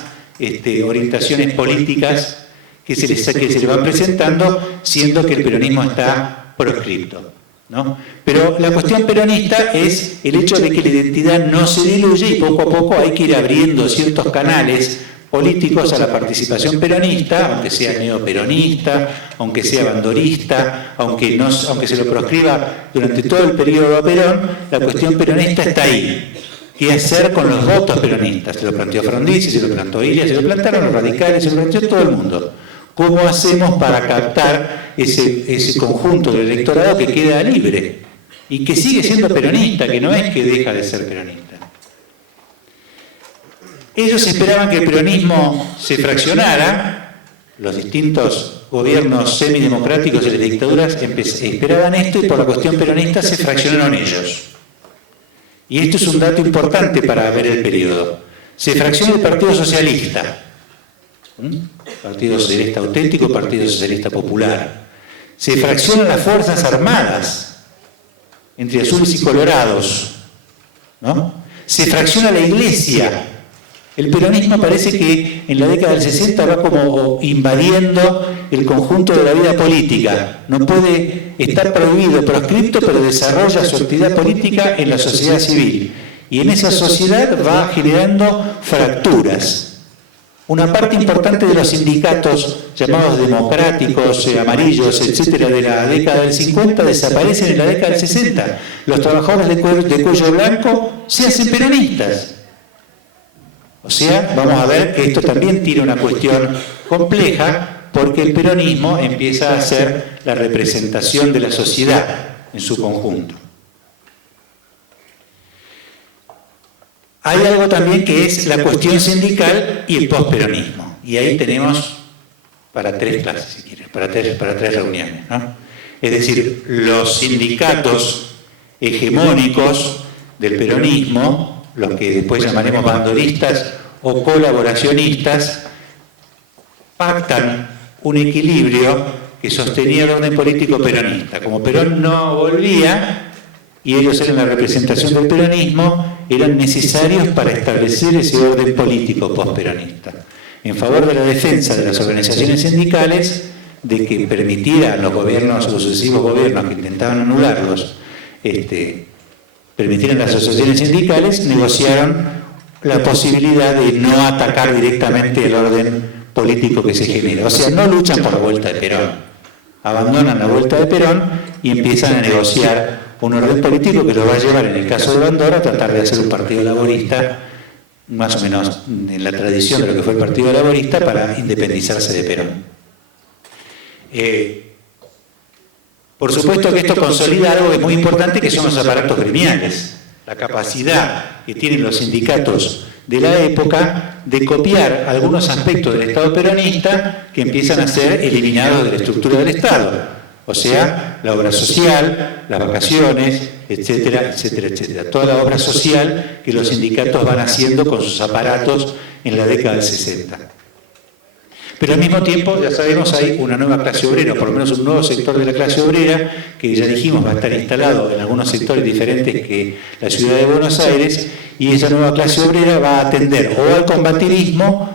orientaciones políticas que se les van presentando, siendo que el peronismo está proscripto, ¿no? Pero la cuestión peronista es el hecho de que la identidad no se diluye y poco a poco hay que ir abriendo ciertos canales políticos a la participación peronista, aunque sea neoperonista, aunque sea bandorista, aunque se lo proscriba durante todo el periodo de Perón, la cuestión peronista está ahí. ¿Qué hacer con los votos peronistas? Se lo planteó Frondizi, se lo planteó Ilia, se lo plantearon los radicales, se lo planteó todo el mundo. ¿Cómo hacemos para captar ese conjunto del electorado que queda libre y que sigue siendo peronista, que no es que deja de ser peronista? Ellos esperaban que el peronismo se fraccionara, los distintos gobiernos semidemocráticos y las dictaduras esperaban esto y por la cuestión peronista se fraccionaron ellos. Y esto es un dato importante para ver el periodo. Se fracciona el Partido Socialista, Partido Socialista Auténtico, Partido Socialista Popular. Se fraccionan las Fuerzas Armadas, entre azules y colorados, ¿no? Se fracciona la Iglesia. El peronismo parece que en la década del 60 va como invadiendo el conjunto de la vida política. No puede estar prohibido, proscripto, pero desarrolla su actividad política en la sociedad civil. Y en esa sociedad va generando fracturas. Una parte importante de los sindicatos llamados democráticos, amarillos, etcétera, de la década del 50 desaparecen en la década del 60. Los trabajadores de cuello blanco se hacen peronistas. O sea, vamos a ver que esto también tiene una cuestión compleja porque el peronismo empieza a ser la representación de la sociedad en su conjunto. Hay algo también que es la cuestión sindical y el posperonismo. Y ahí tenemos para 3 clases, si quieres, para tres reuniones, ¿no? Es decir, los sindicatos hegemónicos del peronismo, los que después llamaremos bandoristas o colaboracionistas, pactan un equilibrio que sostenía el orden político peronista. Como Perón no volvía y ellos eran la representación del peronismo, eran necesarios para establecer ese orden político postperonista, en favor de la defensa de las organizaciones sindicales, de que permitieran los gobiernos, los sucesivos gobiernos que intentaban anularlos, permitieran las asociaciones sindicales, negociaron la posibilidad de no atacar directamente el orden político que se genera. O sea, no luchan por la vuelta de Perón, abandonan la vuelta de Perón y empiezan a negociar un orden político que lo va a llevar, en el caso de Bandora, a tratar de hacer un partido laborista, más o menos en la tradición de lo que fue el Partido Laborista, para independizarse de Perón. Por supuesto que esto consolida algo que es muy importante, que son los aparatos gremiales, la capacidad que tienen los sindicatos de la época de copiar algunos aspectos del Estado peronista que empiezan a ser eliminados de la estructura del Estado. O sea, la obra social, las vacaciones, etcétera, etcétera, etcétera. Toda la obra social que los sindicatos van haciendo con sus aparatos en la década del 60. Pero al mismo tiempo, ya sabemos, hay una nueva clase obrera, por lo menos un nuevo sector de la clase obrera, que ya dijimos va a estar instalado en algunos sectores diferentes que la ciudad de Buenos Aires, y esa nueva clase obrera va a atender o al combativismo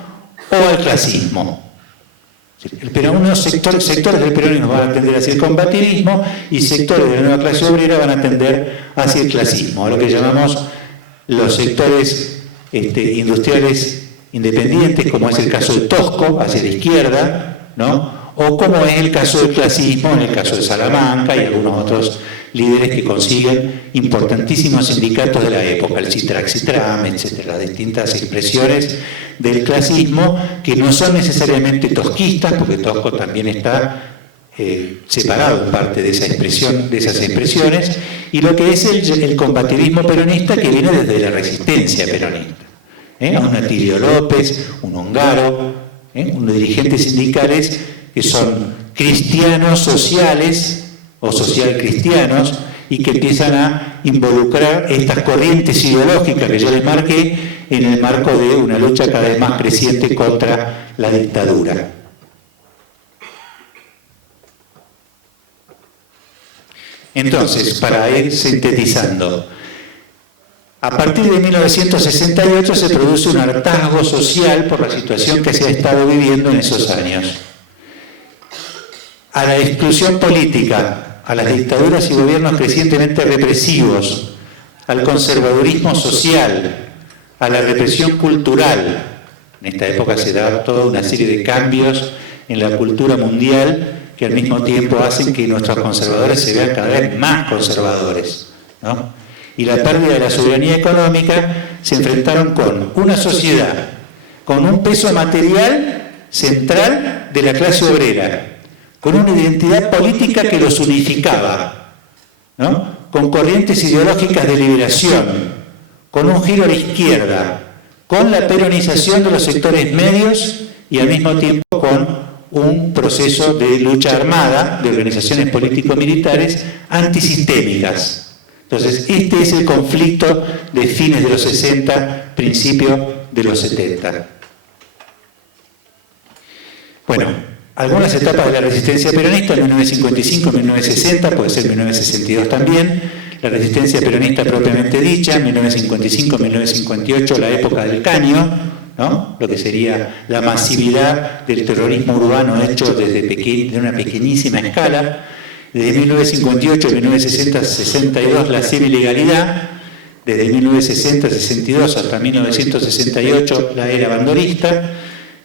o al clasismo. Unos sectores del peronismo van a atender hacia el combativismo y sectores de la nueva clase obrera van a atender hacia el clasismo, a lo que llamamos los sectores industriales independientes, como es el caso de Tosco, hacia la izquierda, ¿no? O como es el caso del clasismo, en el caso de Salamanca y algunos otros líderes que consiguen importantísimos sindicatos de la época, el Citrax-Citram, etcétera, las distintas expresiones del clasismo que no son necesariamente tosquistas, porque Tosco también está separado en parte de esa expresión, de esas expresiones, y lo que es el combativismo peronista que viene desde la resistencia peronista. Un Atilio López, un Ongaro, unos dirigentes sindicales que son cristianos sociales o social cristianos y que empiezan a involucrar estas corrientes ideológicas que yo les marqué en el marco de una lucha cada vez más creciente contra la dictadura. Entonces, para ir sintetizando, a partir de 1968 se produce un hartazgo social por la situación que se ha estado viviendo en esos años. A la exclusión política, a las dictaduras y gobiernos crecientemente represivos, al conservadurismo social, a la represión cultural. En esta época se da toda una serie de cambios en la cultura mundial que al mismo tiempo hacen que nuestros conservadores se vean cada vez más conservadores, ¿no? Y la pérdida de la soberanía económica se enfrentaron con una sociedad con un peso material central de la clase obrera, con una identidad política que los unificaba, ¿no? Con corrientes ideológicas de liberación, con un giro a la izquierda, con la peronización de los sectores medios y al mismo tiempo con un proceso de lucha armada de organizaciones político-militares antisistémicas. Entonces, este es el conflicto de fines de los 60, principios de los 70. Bueno, algunas etapas de la resistencia peronista, 1955-1960, puede ser 1962 también, la resistencia peronista propiamente dicha, 1955-1958, la época del caño, ¿no? Lo que sería la masividad del terrorismo urbano hecho desde una pequeñísima escala. Desde 1958 a 1960-62 la semilegalidad, desde 1960-62 hasta 1968 la era bandorista,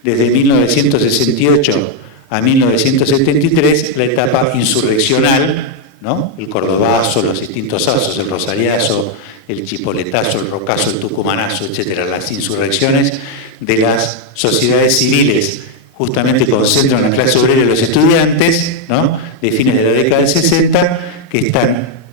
desde 1968 a 1973 la etapa insurreccional, ¿no? El cordobazo, los distintos asos, el rosariazo, el chipoletazo, el rocazo, el tucumanazo, etcétera, las insurrecciones de las sociedades civiles, justamente concentran la clase obrera y los estudiantes, ¿no? De fines de la década del 60, que están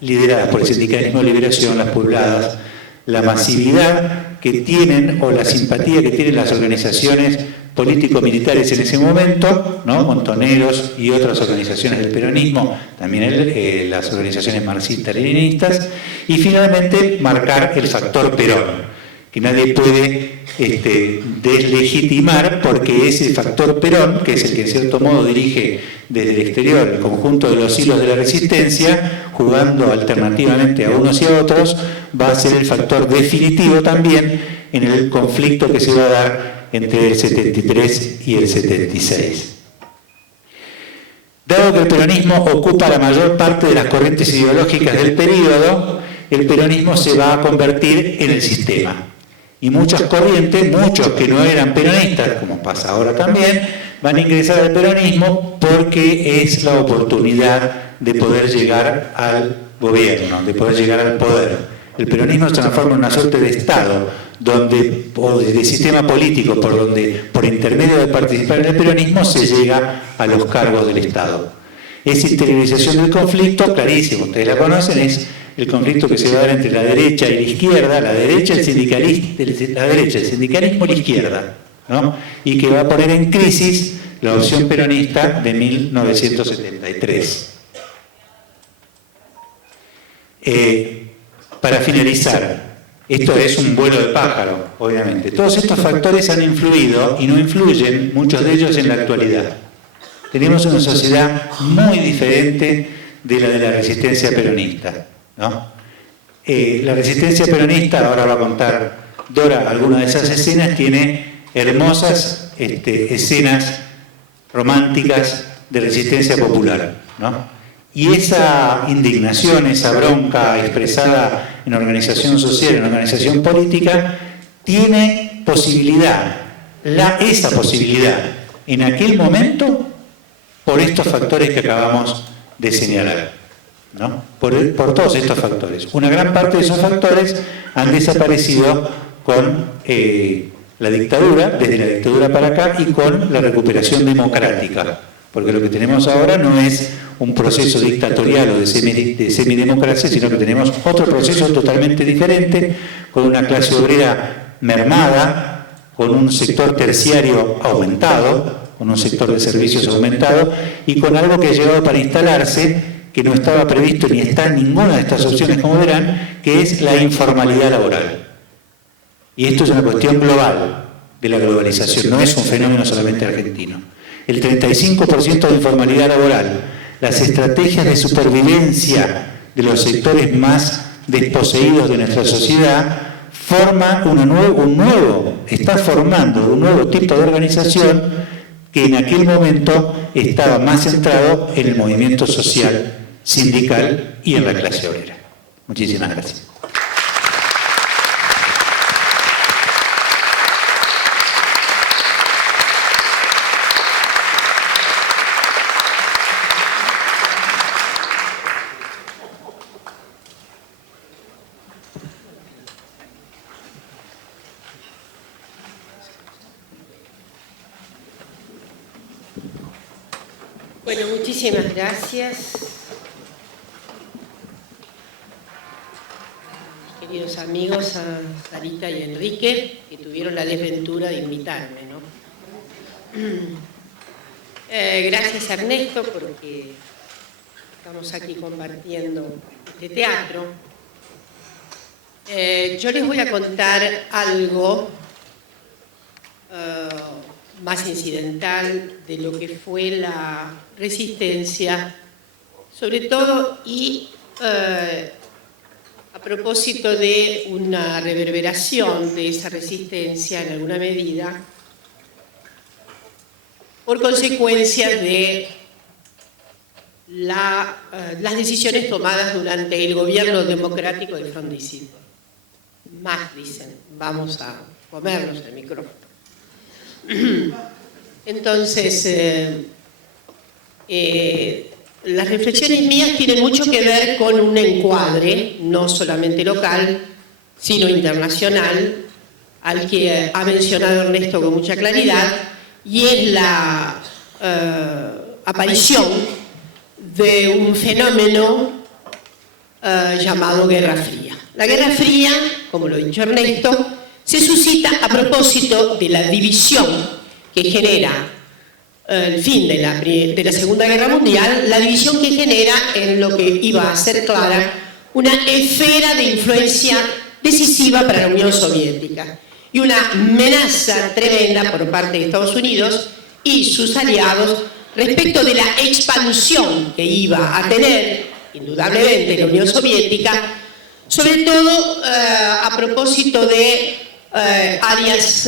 lideradas por el sindicalismo de liberación, las pobladas, la masividad que tienen o la simpatía que tienen las organizaciones político-militares en ese momento, ¿no? Montoneros y otras organizaciones del peronismo, también las organizaciones marxistas-leninistas, y finalmente marcar el factor Perón, que nadie puede deslegitimar, porque ese factor Perón, que es el que en cierto modo dirige desde el exterior el conjunto de los hilos de la resistencia, jugando alternativamente a unos y a otros, va a ser el factor definitivo también en el conflicto que se va a dar entre el 73 y el 76. Dado que el peronismo ocupa la mayor parte de las corrientes ideológicas del período, el peronismo se va a convertir en el sistema. Y muchas corrientes, muchos que no eran peronistas, como pasa ahora también, van a ingresar al peronismo porque es la oportunidad de poder llegar al gobierno, de poder llegar al poder. El peronismo se transforma en una suerte de Estado, o de sistema político, por intermedio de participar en el peronismo se llega a los cargos del Estado. Esa interiorización del conflicto, clarísimo, ustedes la conocen, es el conflicto que se va a dar entre la derecha y la izquierda, la derecha, el sindicalismo y la izquierda, ¿no? Y que va a poner en crisis la opción peronista de 1973. Para finalizar, esto es un vuelo de pájaro, obviamente. Todos estos factores han influido y no influyen, muchos de ellos, en la actualidad. Tenemos una sociedad muy diferente de la resistencia peronista, ¿no? La resistencia peronista, ahora va a contar Dora algunas de esas escenas, tiene hermosas escenas románticas de resistencia popular, ¿no? Y esa indignación, esa bronca expresada en organización social, en organización política, tiene posibilidad, esa posibilidad, en aquel momento, por estos factores que acabamos de señalar, ¿no? Por todos estos factores. Una gran parte de esos factores han desaparecido con la dictadura, desde la dictadura para acá, y con la recuperación democrática. Porque lo que tenemos ahora no es un proceso dictatorial o de semidemocracia, sino que tenemos otro proceso totalmente diferente, con una clase obrera mermada, con un sector terciario aumentado, con un sector de servicios aumentado, y con algo que ha llegado para instalarse, que no estaba previsto ni está en ninguna de estas opciones, como verán, que es la informalidad laboral. Y esto es una cuestión global de la globalización, no es un fenómeno solamente argentino. El 35% de informalidad laboral, las estrategias de supervivencia de los sectores más desposeídos de nuestra sociedad, está formando un nuevo tipo de organización que en aquel momento estaba más centrado en el movimiento social, sindical y en la clase obrera. Muchísimas gracias. Bueno, muchísimas gracias. Queridos amigos, a Sarita y Enrique, que tuvieron la desventura de invitarme, ¿no? Gracias, Ernesto, porque estamos aquí compartiendo este teatro. Yo les voy a contar algo más incidental de lo que fue la resistencia, sobre todo y a propósito de una reverberación de esa resistencia en alguna medida por consecuencia de las decisiones tomadas durante el gobierno democrático de Front de Isidro. Más dicen, vamos a comernos el micrófono. Entonces, las reflexiones mías tienen mucho que ver con un encuadre, no solamente local, sino internacional, al que ha mencionado Ernesto con mucha claridad, y es la aparición de un fenómeno llamado Guerra Fría. La Guerra Fría, como lo ha dicho Ernesto, se suscita a propósito de la división que genera el fin de la Segunda Guerra Mundial, la división que genera en lo que iba a ser clara una esfera de influencia decisiva para la Unión Soviética y una amenaza tremenda por parte de Estados Unidos y sus aliados respecto de la expansión que iba a tener indudablemente la Unión Soviética, sobre todo a propósito de áreas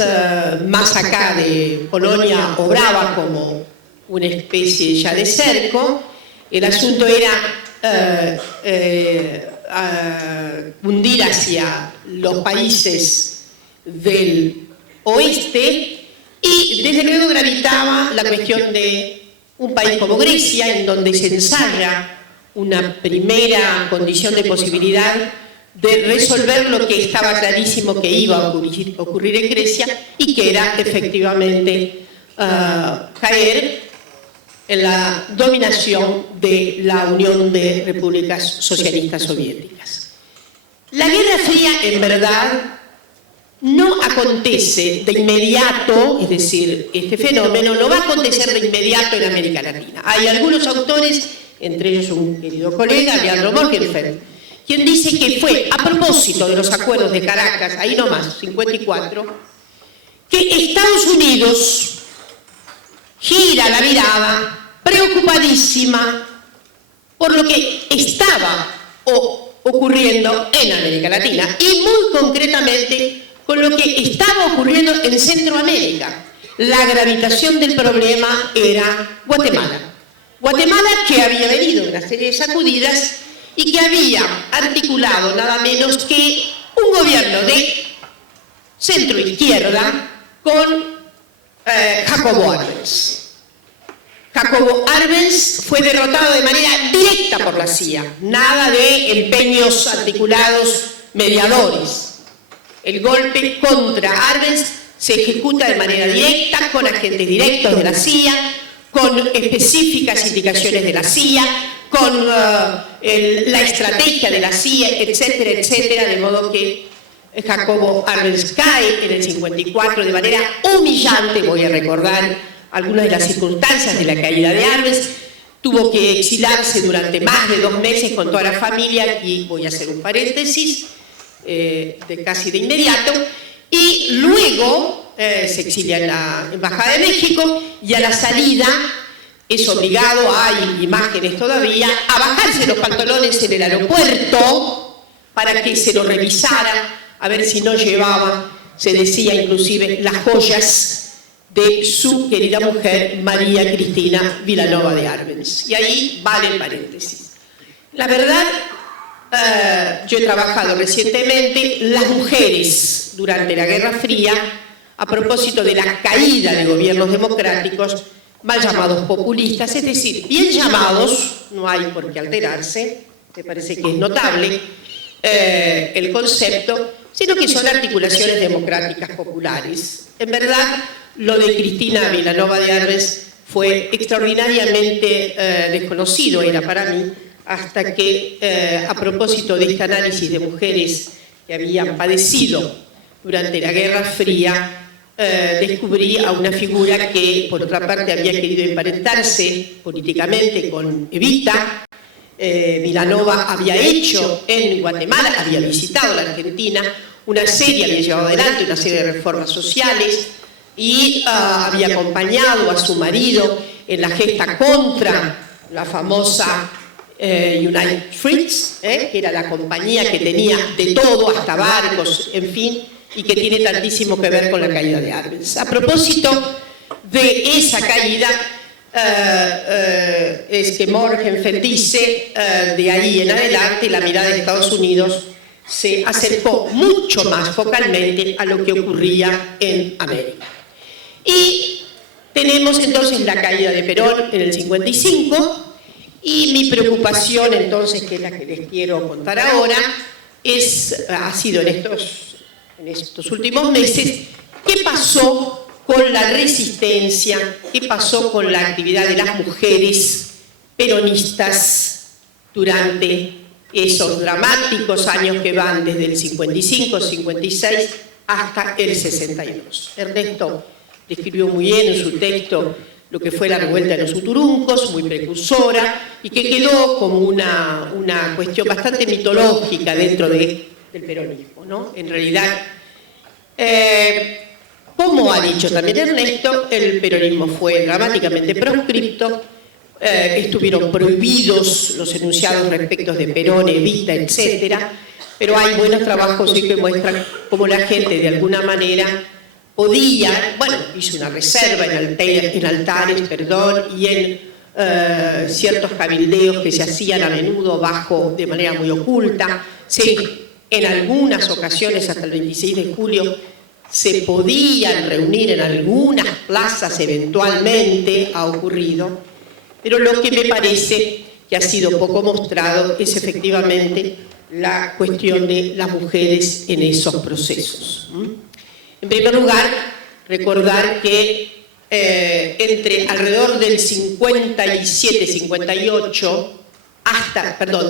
más acá de Polonia o Brava, como una especie ya de cerco. El asunto era hundir hacia los países del oeste, y desde luego gravitaba la cuestión de un país como Grecia, en donde se ensaya una primera condición de posibilidad de resolver lo que estaba clarísimo que iba a ocurrir en Grecia, y que era efectivamente caer en la dominación de la Unión de Repúblicas Socialistas Soviéticas. La Guerra Fría, en verdad, no acontece de inmediato, es decir, este fenómeno no va a acontecer de inmediato en América Latina. Hay algunos autores, entre ellos un querido colega, Leandro Morgenfeld, quien dice que fue a propósito de los acuerdos de Caracas, ahí nomás, 54, que Estados Unidos gira la mirada, preocupadísima por lo que estaba ocurriendo en América Latina, y muy concretamente con lo que estaba ocurriendo en Centroamérica. La gravitación del problema era Guatemala. Guatemala, que había venido una serie de sacudidas y que había articulado nada menos que un gobierno de centro-izquierda con Jacobo Arbenz. Jacobo Arbenz fue derrotado de manera directa por la CIA, nada de empeños articulados mediadores. El golpe contra Arbenz se ejecuta de manera directa, con agentes directos de la CIA, con específicas indicaciones de la CIA, con la estrategia de la CIA, etcétera, etcétera, de modo que Jacobo Arbenz cae en el 54 de manera humillante. Voy a recordar algunas de las circunstancias de la caída de Arbenz. Tuvo que exilarse durante más de 2 meses con toda la familia, y voy a hacer un paréntesis, casi de inmediato, y luego se exilia en la Embajada de México, y a la salida es obligado, hay imágenes todavía, a bajarse los pantalones en el aeropuerto para que se lo revisara, a ver si no llevaba, se decía inclusive, las joyas de su querida mujer María Cristina Vilanova de Arbenz. Y ahí vale el paréntesis. La verdad, yo he trabajado recientemente las mujeres durante la Guerra Fría, a propósito de la caída de gobiernos democráticos, mal llamados populistas, es decir, bien llamados, no hay por qué alterarse, me parece que es notable el concepto, sino que son articulaciones democráticas populares. En verdad, lo de Cristina Vilanova de Arbenz fue extraordinariamente desconocido, era para mí, hasta que, a propósito de este análisis de mujeres que habían padecido durante la Guerra Fría, descubrí a una figura que, por otra parte, había querido emparentarse políticamente con Evita. Vilanova había hecho en Guatemala, había visitado la Argentina, había llevado adelante una serie de reformas sociales, y había acompañado a su marido en la gesta contra la famosa United Fruits, que era la compañía que tenía de todo, hasta barcos, en fin, y que tiene tantísimo que ver con la caída de Arbenz. A propósito de esa caída, es que Morgenfeld dice, de ahí en adelante la mirada de Estados Unidos se acercó mucho más focalmente a lo que ocurría en América. Y tenemos entonces la caída de Perón en el 55, y mi preocupación entonces, que es la que les quiero contar ahora, ha sido en estos últimos meses, ¿qué pasó con la resistencia? ¿Qué pasó con la actividad de las mujeres peronistas durante esos dramáticos años que van desde el 55, 56 hasta el 62? Ernesto describió muy bien en su texto lo que fue la revuelta de los Uturuncos, muy precursora, y que quedó como una cuestión bastante mitológica dentro del peronismo, ¿no? En realidad, como ha dicho también Ernesto, el peronismo fue dramáticamente proscripto, estuvieron prohibidos los enunciados respecto de Perón, Evita, etcétera, pero hay buenos trabajos hoy que muestran cómo la gente de alguna manera podía, hizo una reserva en altares, y en ciertos cabildeos que se hacían a menudo de manera muy oculta. En algunas ocasiones, hasta el 26 de julio, se podían reunir en algunas plazas eventualmente, ha ocurrido, pero lo que me parece que ha sido poco mostrado es efectivamente la cuestión de las mujeres en esos procesos. En primer lugar, recordar que entre alrededor del 57, 58,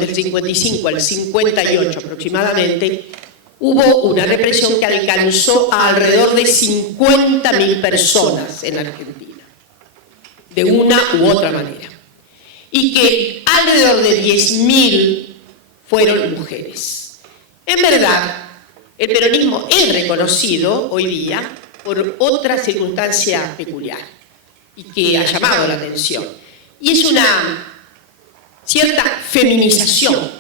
del 55 al 58 aproximadamente, hubo una represión que alcanzó a alrededor de 50.000 personas en Argentina, de una u otra manera, y que alrededor de 10.000 fueron mujeres. En verdad, el peronismo es reconocido hoy día por otra circunstancia peculiar y que ha llamado la atención, y es una cierta feminización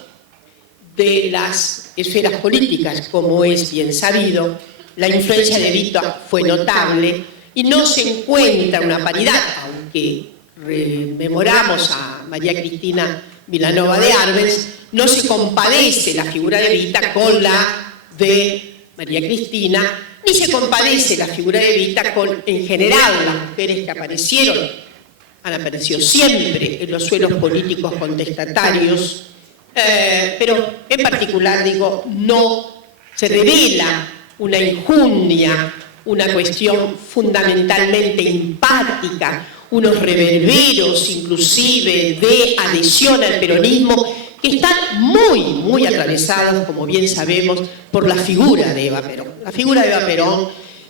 de las esferas políticas. Como es bien sabido, la influencia de Evita fue notable y no se encuentra una paridad, aunque rememoramos a María Cristina Vilanova de Arbenz, no se compadece la figura de Evita con la de María Cristina, ni se compadece la figura de Evita con, en general, las mujeres que aparecieron, han aparecido siempre en los suelos políticos contestatarios, pero en particular, digo, no se revela una injundia, una cuestión fundamentalmente empática, unos reverberos inclusive de adhesión al peronismo que están muy atravesados, como bien sabemos, por la figura de Eva Perón. La figura de Eva Perón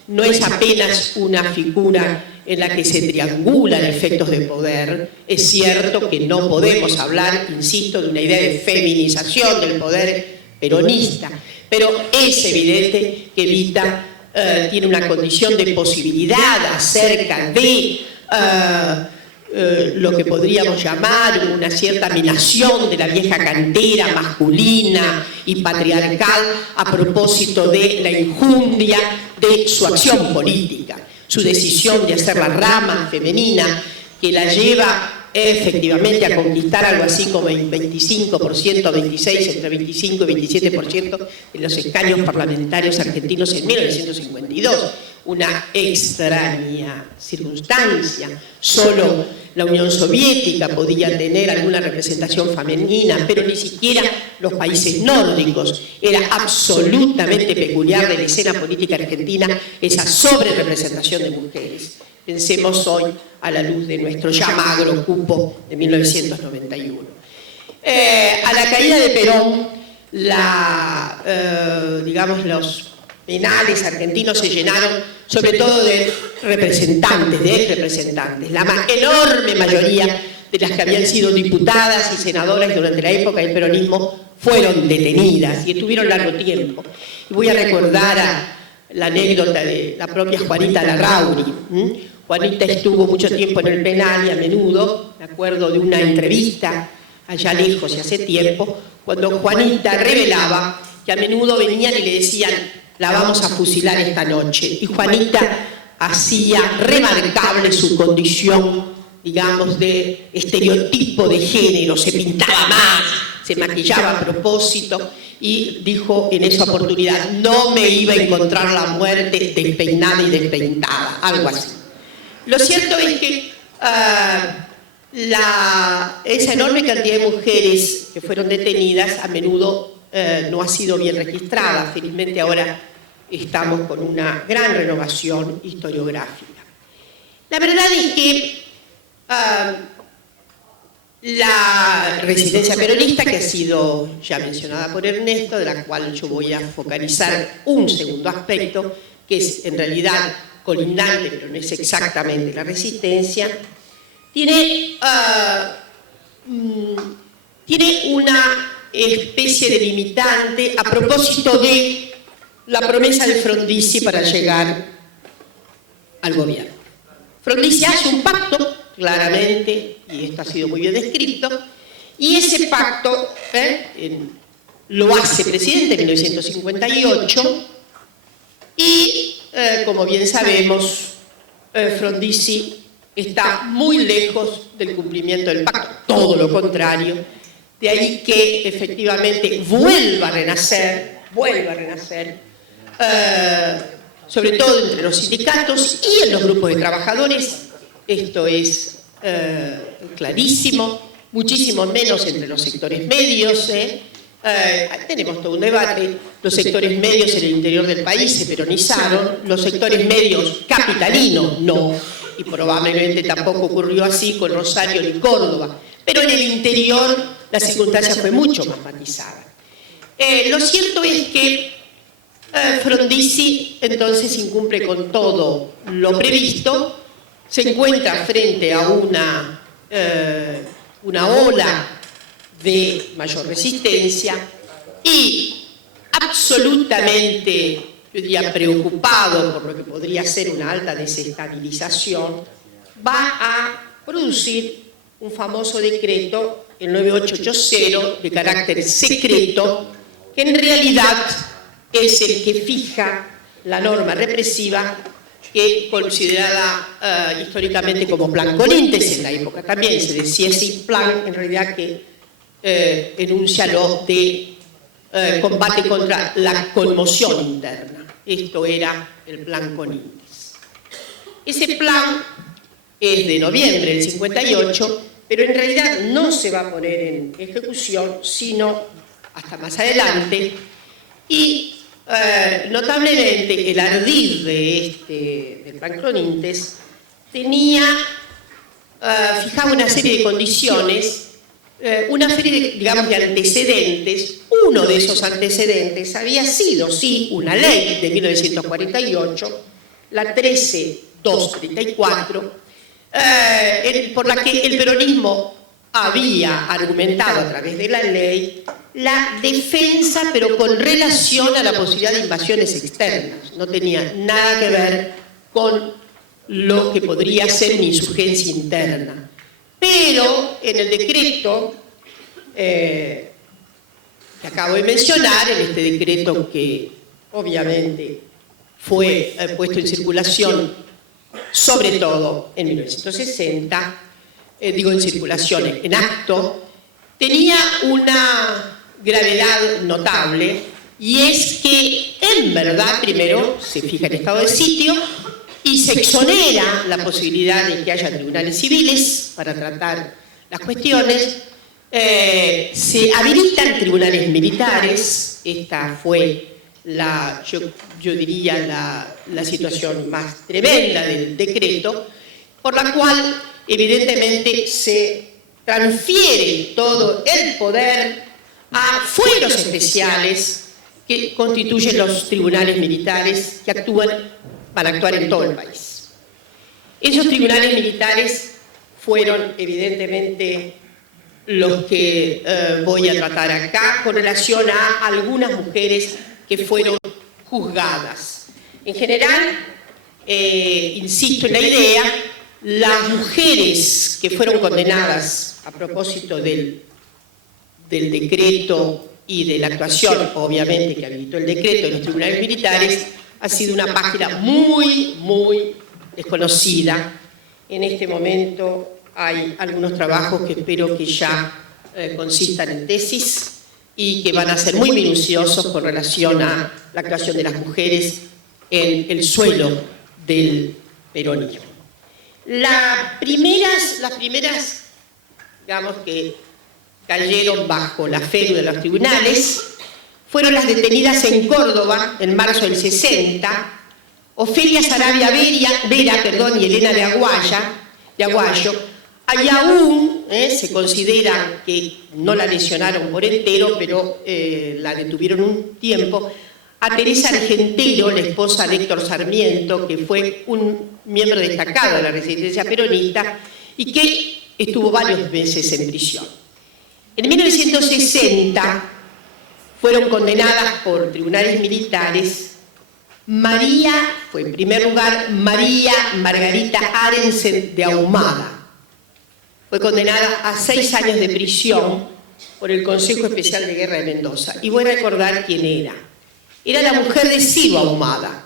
no es apenas una figura en la que se triangulan efectos de poder. Es cierto que no podemos hablar, insisto, de una idea de feminización del poder peronista, pero es evidente que Evita tiene una condición de posibilidad acerca de lo que podríamos llamar una cierta minación de la vieja cantera masculina y patriarcal a propósito de la injundia de su acción política, su decisión de hacer la rama femenina que la lleva efectivamente a conquistar algo así como el 25%, 26, entre 25 y 27% de los escaños parlamentarios argentinos en 1952. Una extraña circunstancia. Solo la Unión Soviética podía tener alguna representación femenina, pero ni siquiera los países nórdicos. Era absolutamente peculiar de la escena política argentina esa sobrerepresentación de mujeres. Pensemos hoy a la luz de nuestro ya magro cupo de 1991. A la caída de Perón, digamos, los penales argentinos se llenaron sobre todo de representantes, de exrepresentantes. La enorme mayoría de las que habían sido diputadas y senadoras durante la época del peronismo fueron detenidas y estuvieron largo tiempo. Y voy a recordar la anécdota de la propia Juanita Larrauri. Juanita estuvo mucho tiempo en el penal y a menudo, me acuerdo de una entrevista allá lejos y hace tiempo, cuando Juanita revelaba que a menudo venían y le decían: la vamos a fusilar esta noche. Y Juanita hacía remarcable su condición, digamos, de estereotipo de género, se pintaba más, se maquillaba a propósito y dijo en esa oportunidad: no me iba a encontrar la muerte despeinada y despeintada, algo así. Lo cierto es que esa enorme cantidad de mujeres que fueron detenidas a menudo no ha sido bien registrada. Felizmente ahora estamos con una gran renovación historiográfica. La verdad es que la resistencia peronista, que ha sido ya mencionada por Ernesto, de la cual yo voy a focalizar un segundo aspecto, que es en realidad colindante, pero no es exactamente la resistencia, tiene una especie de limitante a propósito de la promesa de Frondizi para llegar al gobierno. Frondizi hace un pacto, claramente, y esto ha sido muy bien descrito, y ese pacto lo hace presidente en 1958 y, como bien sabemos, Frondizi está muy lejos del cumplimiento del pacto, todo lo contrario. De ahí que efectivamente vuelva a renacer sobre todo entre los sindicatos y en los grupos de trabajadores. Esto es clarísimo, muchísimo menos entre los sectores medios. Tenemos todo un debate. Los sectores medios en el interior del país se peronizaron, los sectores medios capitalinos no, y probablemente tampoco ocurrió así con Rosario ni Córdoba, pero en el interior la circunstancia fue mucho más matizada. Lo cierto es que Frondizi entonces incumple con todo lo previsto, se encuentra frente a una ola de mayor resistencia y absolutamente, yo diría, preocupado por lo que podría ser una alta desestabilización, va a producir un famoso decreto, el 9880, de carácter secreto, que en realidad es el que fija la norma represiva que considerada históricamente como plan Conintes en la época también, se decía así, plan en realidad que enuncia lo de combate contra la conmoción interna. Esto era el plan Conintes. Ese plan es de noviembre del 58, pero en realidad no se va a poner en ejecución sino hasta más adelante, y notablemente el ardid del plan Conintes fijaba una serie de condiciones, una serie de, digamos, de antecedentes. Uno de esos antecedentes había sido, sí, una ley de 1948, la 13234, por la que el peronismo había argumentado a través de la ley la defensa, pero con relación a la posibilidad de invasiones externas. No tenía nada que ver con lo que podría ser una insurgencia interna. Pero en el decreto que acabo de mencionar, en este decreto que obviamente fue puesto en circulación sobre todo en 1960, en circulación, en acto, tenía una gravedad notable, y es que en verdad primero se fija el estado de sitio y se exonera la posibilidad de que haya tribunales civiles para tratar las cuestiones, se habilitan tribunales militares. Esta fue yo diría la situación más tremenda del decreto, por la cual evidentemente se transfiere todo el poder a fueros especiales que constituyen los tribunales militares que van a actuar en todo el país. Esos tribunales militares fueron evidentemente los que voy a tratar acá con relación a algunas mujeres que fueron juzgadas. En general, insisto en la idea, las mujeres que fueron condenadas a propósito del decreto y de la actuación, obviamente, que habilitó el decreto de los tribunales militares, ha sido una página muy, muy desconocida. En este momento hay algunos trabajos que espero que ya consistan en tesis y que van a ser muy minuciosos con relación a la actuación de las mujeres en el suelo del peronismo. Las primeras, digamos, que cayeron bajo la férula de los tribunales fueron las detenidas en Córdoba en marzo del 60, Ofelia Sarabia Vera y Elena de Aguayo. Allí aún se considera que no la lesionaron por entero, pero la detuvieron un tiempo. A Teresa Argentero, la esposa de Héctor Sarmiento, que fue un miembro destacado de la resistencia peronista y que estuvo varios meses en prisión. En 1960 fueron condenadas por tribunales militares fue en primer lugar María Margarita Arensen de Ahumada. Fue condenada a 6 años de prisión por el Consejo Especial de Guerra de Mendoza. Y voy a recordar quién era. Era la mujer de Ciro Ahumada.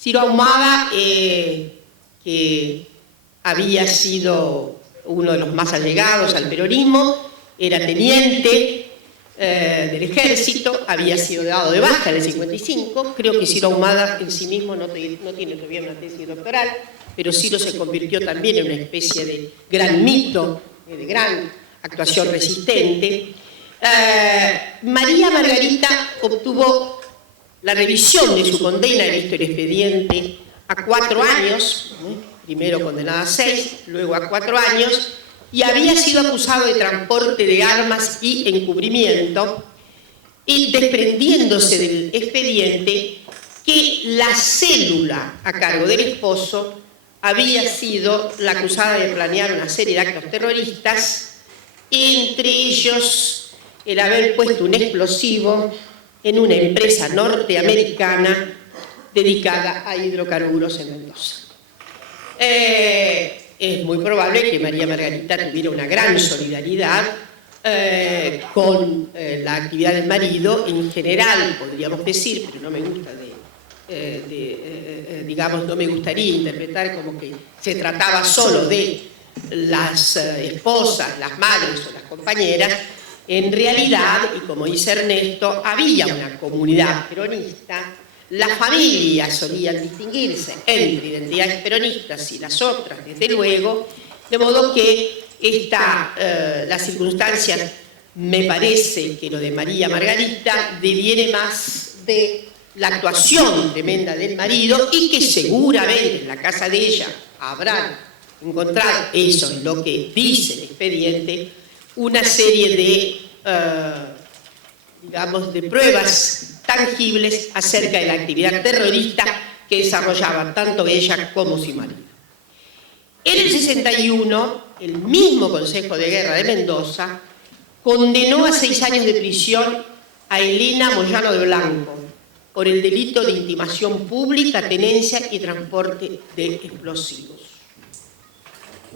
Ciro Ahumada, que había sido uno de los más allegados al peronismo, era teniente, del ejército, había sido dado de baja en el 55, creo que Ciro Ahumada en sí mismo no tiene todavía una tesis doctoral, pero Ciro se convirtió también en una especie de gran mito, de gran actuación resistente. María Margarita obtuvo la revisión de su condena, he visto el expediente, a 4 años, primero condenada a 6, luego a 4 años, y había sido acusado de transporte de armas y encubrimiento, y desprendiéndose del expediente que la célula a cargo del esposo había sido la acusada de planear una serie de actos terroristas, entre ellos el haber puesto un explosivo en una empresa norteamericana dedicada a hidrocarburos en Mendoza. Es muy probable que María Margarita tuviera una gran solidaridad con la actividad del marido en general, podríamos decir, pero no me gusta digamos, no me gustaría interpretar como que se trataba solo de las esposas, las madres o las compañeras. En realidad, y como dice Ernesto, había una comunidad peronista. Las familias solían distinguirse entre identidades peronistas y las otras, desde luego, de modo que las circunstancias, me parece que lo de María Margarita deviene más de la actuación tremenda del marido, y que seguramente en la casa de ella habrán encontrado, eso es lo que dice el expediente, una serie de, digamos, de pruebas tangibles acerca de la actividad terrorista que desarrollaban tanto ella como su marido. En el 61, el mismo Consejo de Guerra de Mendoza condenó a 6 años de prisión a Elena Moyano de Blanco por el delito de intimación pública, tenencia y transporte de explosivos.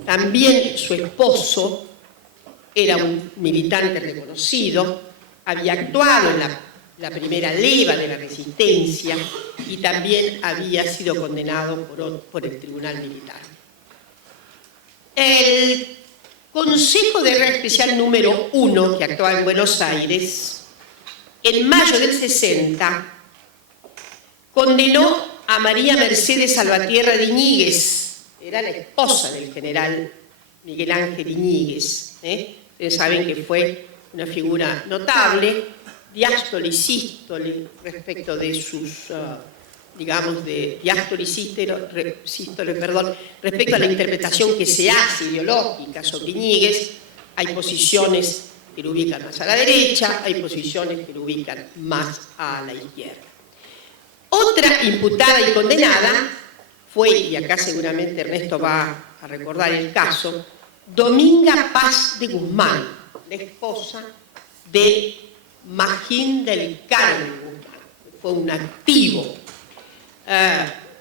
También su esposo era un militante reconocido, había actuado en la primera leva de la resistencia y también había sido condenado por el Tribunal Militar. El Consejo de Guerra Especial número 1, que actuaba en Buenos Aires, en mayo del 60, condenó a María Mercedes Salvatierra de Iñiguez, era la esposa del general Miguel Ángel Iñiguez. Ustedes saben que fue una figura notable, diástole y sístole respecto de sus, digamos, de diástole y sístole, perdón, respecto a la interpretación que se hace ideológica sobre Iñiguez. Hay posiciones que lo ubican más a la derecha, hay posiciones que lo ubican más a la izquierda. Otra imputada y condenada fue, y acá seguramente Ernesto va a recordar el caso, Dominga Paz de Guzmán, la esposa de Magín del Carmen Guzmán. Fue un activo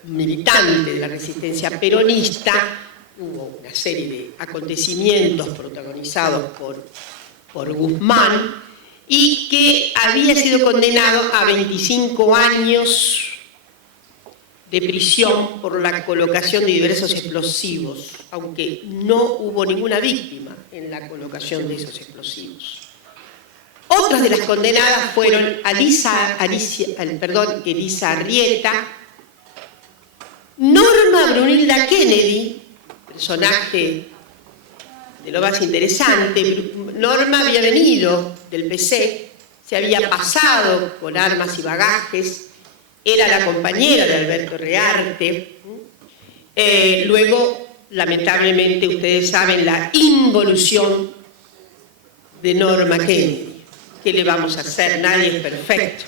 militante de la resistencia peronista. Hubo una serie de acontecimientos protagonizados por Guzmán, y que había sido condenado a 25 años de prisión por la colocación de diversos explosivos, aunque no hubo ninguna víctima en la colocación de esos explosivos. Otras de las condenadas fueron Elisa Arrieta, Norma Brunilda Kennedy, personaje de lo más interesante. Norma había venido del PC, se había pasado con armas y bagajes, era la compañera de Alberto Rearte. Luego, lamentablemente, ustedes saben la involución de Norma Kennedy. ¿Qué le vamos a hacer? Nadie es perfecto.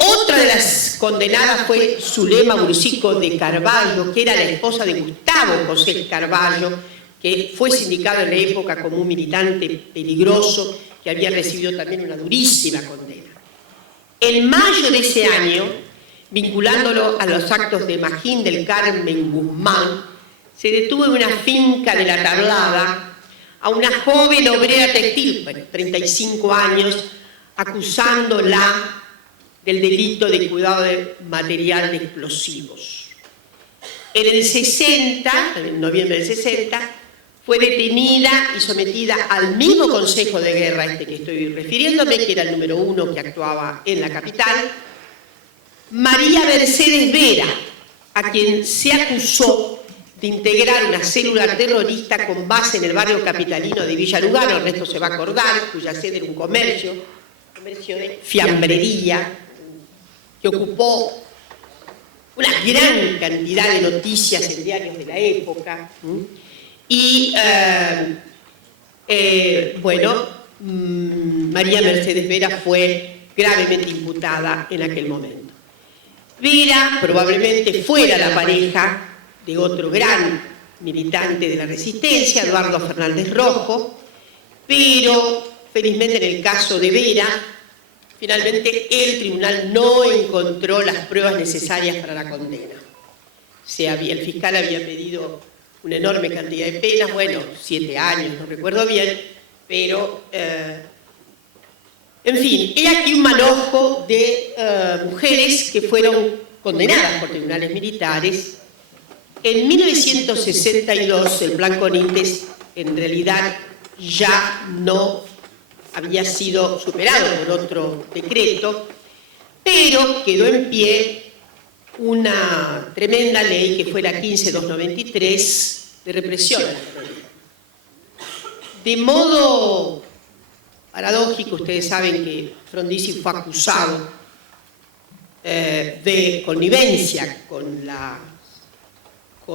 Otra de las condenadas fue Zulema Bursico de Carvalho, que era la esposa de Gustavo José Carvalho, que fue sindicado en la época como un militante peligroso, que había recibido también una durísima condena. En mayo de ese año, vinculándolo a los actos de Magín del Carmen Guzmán, se detuvo en una finca de La Tablada a una joven obrera textil, 35 años, acusándola del delito de cuidado de material de explosivos. En el 60, en noviembre del 60, fue detenida y sometida al mismo Consejo de Guerra este que estoy refiriéndome, que era el número 1 que actuaba en la capital, María Mercedes Vera, a quien se acusó de integrar una célula terrorista con base en el barrio capitalino de Villa Lugano, Ernesto se va a acordar, cuya sede era un comercio de fiambrería, que ocupó una gran cantidad de noticias en diarios de la época. Y, María Mercedes Vera fue gravemente imputada en aquel momento. Vera probablemente fuera la pareja de otro gran militante de la resistencia, Eduardo Fernández Rojo, pero felizmente en el caso de Vera, finalmente el tribunal no encontró las pruebas necesarias para la condena. El fiscal había pedido una enorme cantidad de penas, 7 años, no recuerdo bien, pero, en fin, he aquí un manojo de mujeres que fueron condenadas por tribunales militares. En 1962 el Plan Conites en realidad ya no había sido superado por otro decreto, pero quedó en pie una tremenda ley que fue la 15.293 de represión a la terrorismo. De modo paradójico, ustedes saben que Frondizi fue acusado de connivencia con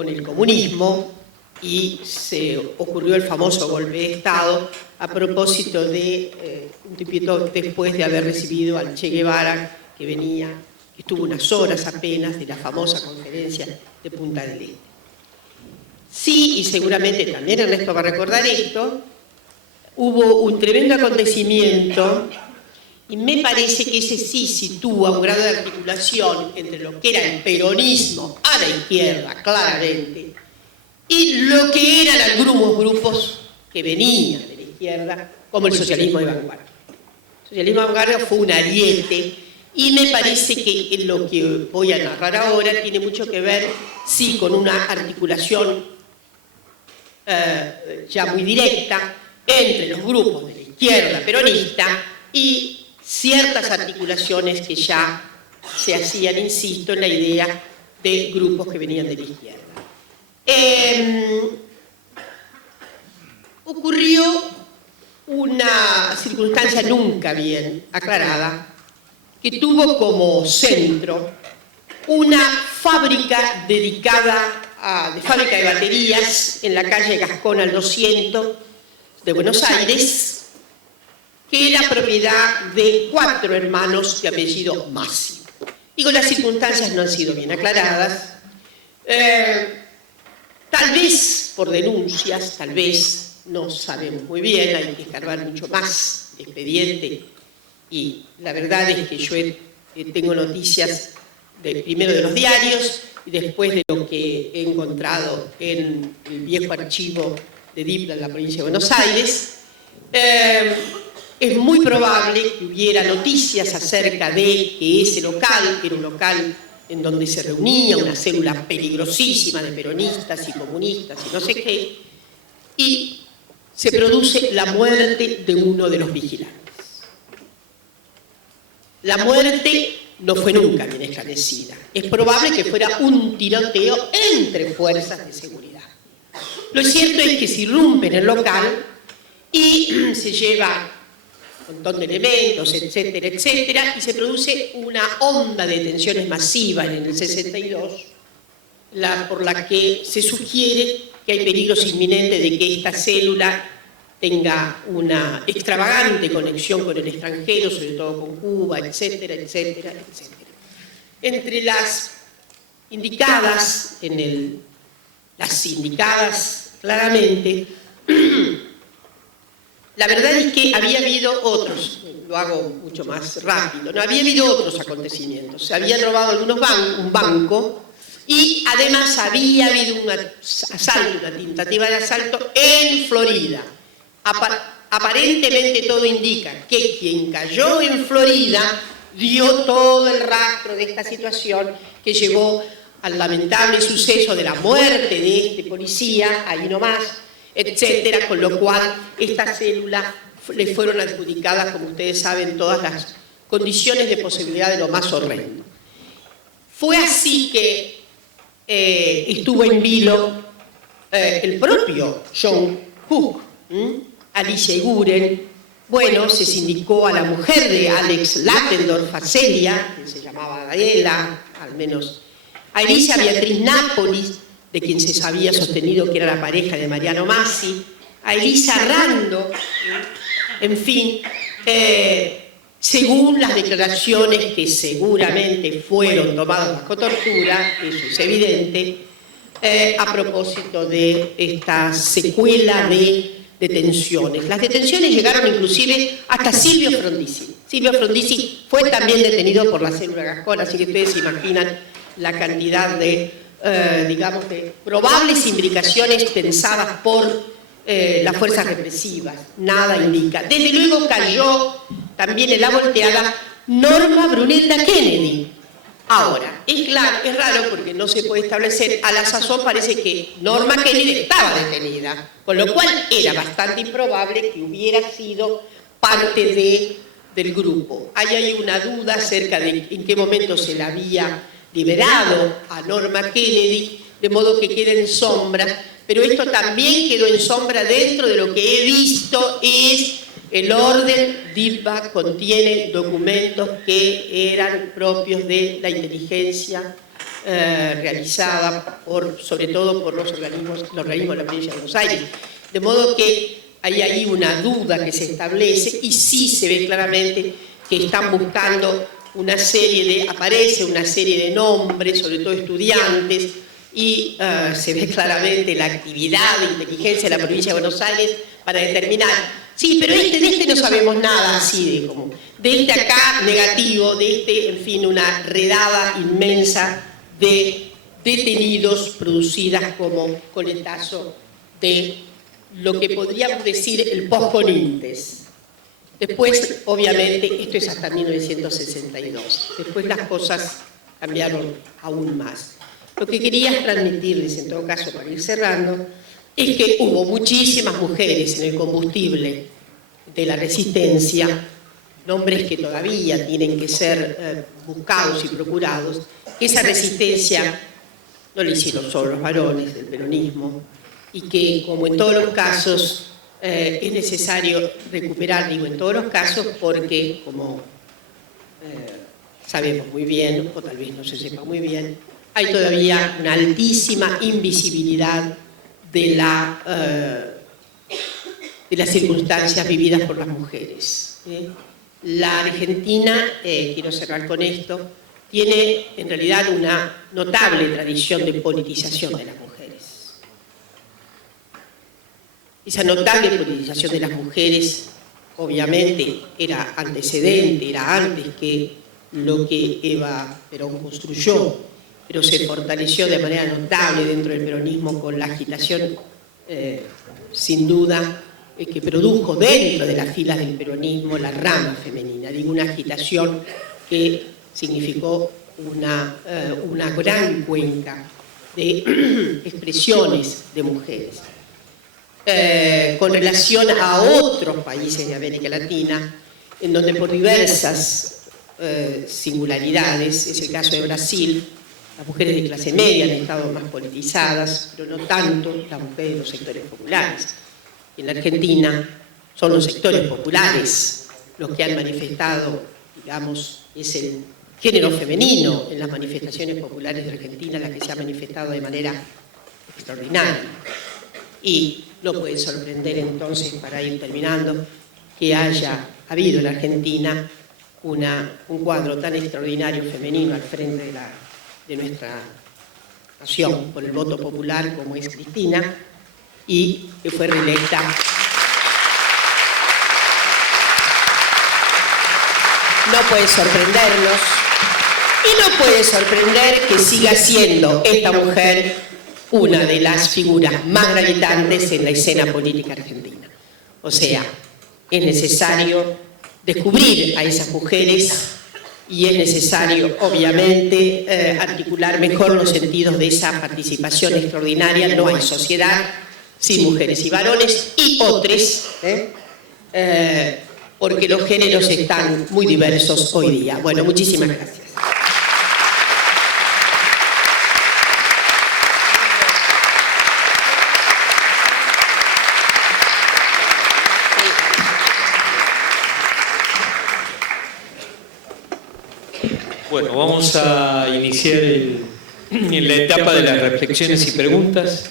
el comunismo y se ocurrió el famoso golpe de Estado a propósito de un tiempito después de haber recibido al Che Guevara, que estuvo unas horas apenas de la famosa conferencia de Punta del Este. Sí, y seguramente también Ernesto va a recordar esto, hubo un tremendo acontecimiento y me parece que ese sí sitúa un grado de articulación entre lo que era el peronismo a la izquierda, claramente, y lo que eran algunos grupos que venían de la izquierda, como el socialismo de vanguardia. El socialismo de vanguardia fue un ariete y me parece que lo que voy a narrar ahora tiene mucho que ver, sí, con una articulación ya muy directa entre los grupos de la izquierda peronista y ciertas articulaciones que ya se hacían, insisto, en la idea de grupos que venían de la izquierda. Ocurrió una circunstancia nunca bien aclarada que tuvo como centro una fábrica dedicada de fábrica de baterías en la calle Gascón al 200 de Buenos Aires, que era propiedad de 4 hermanos de apellido Massi. Digo, las circunstancias no han sido bien aclaradas, tal vez por denuncias, tal vez, no sabemos muy bien, hay que escarbar mucho más el expediente, y la verdad es que yo tengo noticias primero de los diarios y después de lo que he encontrado en el viejo archivo de DIPLA en la provincia de Buenos Aires. Es muy probable que hubiera noticias acerca de que ese local era un local en donde se reunía una célula peligrosísima de peronistas y comunistas y no sé qué, y se produce la muerte de uno de los vigilantes. La muerte no fue nunca bien esclarecida. Es probable que fuera un tiroteo entre fuerzas de seguridad. Lo cierto es que se irrumpe en el local y se lleva un montón de elementos, etcétera, etcétera, y se produce una onda de detenciones masivas en el 62, por la que se sugiere que hay peligros inminentes de que esta célula tenga una extravagante conexión con el extranjero, sobre todo con Cuba, etcétera, etcétera, etcétera. Entre las indicadas, las indicadas claramente, la verdad es que había habido otros, lo hago mucho más rápido, no había habido otros acontecimientos. Se habían robado un banco y además había habido un asalto, una tentativa de asalto en Florida. Aparentemente todo indica que quien cayó en Florida dio todo el rastro de esta situación que llevó al lamentable suceso de la muerte de este policía, ahí nomás, etcétera, con lo cual esta célula le fueron adjudicadas, como ustedes saben, todas las condiciones de posibilidad de lo más horrendo. Fue así que estuvo en vilo el propio John Cook, Alicia Guren. Bueno, se sindicó a la mujer de Alex Lappendorf, a Celia, que se llamaba Adela, al menos a Alicia Beatriz Nápoles, de quien se había sostenido que era la pareja de Mariano Massi, a Elisa Rando, en fin, según las declaraciones que seguramente fueron tomadas bajo tortura, eso es evidente, a propósito de esta secuela de detenciones. Las detenciones llegaron inclusive hasta Silvio Frondizi. Silvio Frondizi fue también detenido por la célula Gascón, así que ustedes se imaginan la cantidad de, digamos, de probables implicaciones pensadas por las fuerzas represivas. Nada indica. Desde luego cayó también en la volteada Norma Brunelda Kennedy. Ahora, es raro porque no se puede establecer, a la sazón parece que Norma Kennedy estaba detenida, con lo cual era bastante improbable que hubiera sido parte del grupo. Hay ahí una duda acerca de en qué momento se la había liberado a Norma Kennedy, de modo que queda en sombra, pero esto también quedó en sombra dentro de lo que he visto es el orden. DIPA contiene documentos que eran propios de la inteligencia realizada sobre todo por los organismos de la provincia de Buenos Aires. De modo que hay ahí una duda que se establece y sí se ve claramente que están buscando aparece una serie de nombres, sobre todo estudiantes, y se ve claramente la actividad de inteligencia de la provincia de Buenos Aires para determinar. Sí, pero de este no sabemos nada así de este acá negativo, en fin, una redada inmensa de detenidos producidas como coletazo de lo que podríamos decir el post-Conintes. Después, obviamente, esto es hasta 1962. Después las cosas cambiaron aún más. Lo que quería transmitirles, en todo caso, para ir cerrando, es que hubo muchísimas mujeres en el combustible de la resistencia, nombres que todavía tienen que ser buscados y procurados, que esa resistencia no la hicieron solo los varones del peronismo y que, como en todos los casos, es necesario recuperar, digo en todos los casos, porque, como sabemos muy bien, o tal vez no se sepa muy bien, hay todavía una altísima invisibilidad de las circunstancias vividas por las mujeres. La Argentina, quiero cerrar con esto, tiene en realidad una notable tradición de politización de las mujeres. Esa notable politización de las mujeres, obviamente, era antecedente, era antes que lo que Eva Perón construyó, pero se fortaleció de manera notable dentro del peronismo con la agitación, sin duda, que produjo dentro de las filas del peronismo la rama femenina. Digo, una agitación que significó una gran cuenca de expresiones de mujeres. Con relación a otros países de América Latina, en donde por diversas singularidades, es el caso de Brasil, las mujeres de clase media han estado más politizadas, pero no tanto las mujeres de los sectores populares. En la Argentina son los sectores populares los que han manifestado, digamos, es el género femenino en las manifestaciones populares de Argentina la que se ha manifestado de manera extraordinaria. Y no puede sorprender entonces, para ir terminando, que haya habido en la Argentina un cuadro tan extraordinario femenino al frente de nuestra nación por el voto popular como es Cristina, y que fue reelecta. No puede sorprendernos y no puede sorprender que siga siendo esta mujer una de las figuras más gravitantes en la escena política argentina. O sea, es necesario descubrir a esas mujeres y es necesario, obviamente, articular mejor los sentidos de esa participación extraordinaria. No hay sociedad sí, mujeres y varones y otros, porque los géneros están muy diversos hoy día. Bueno, muchísimas gracias. Bueno, vamos a iniciar en la etapa de las reflexiones y preguntas.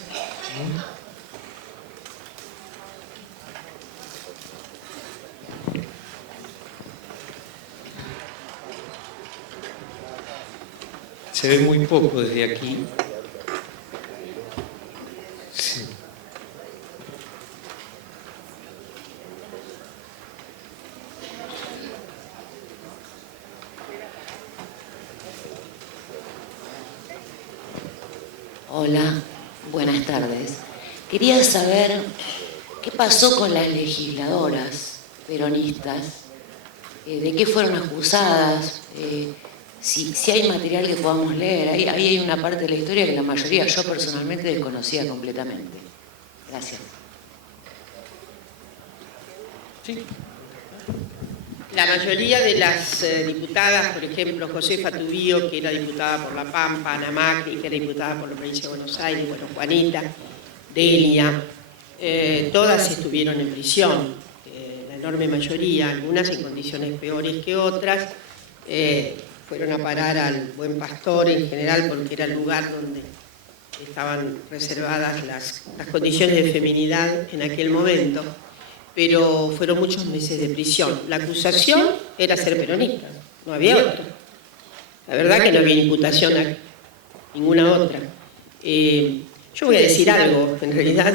Se ve muy poco desde aquí. Sí. Hola, buenas tardes. Quería saber qué pasó con las legisladoras peronistas, de qué fueron acusadas, si hay material que podamos leer. Ahí hay una parte de la historia que la mayoría yo personalmente desconocía completamente. Gracias. Sí. La mayoría de las diputadas, por ejemplo, Josefa Tubío, que era diputada por La Pampa, Ana Macri, que era diputada por la provincia de Buenos Aires, bueno, Juanita, Delia, todas estuvieron en prisión, la enorme mayoría, algunas en condiciones peores que otras, fueron a parar al Buen Pastor en general porque era el lugar donde estaban reservadas las condiciones de feminidad en aquel momento, pero fueron muchos meses de prisión. La acusación era ser peronista, no había otra. La verdad que no había imputación a ninguna otra. Yo voy a decir algo, en realidad,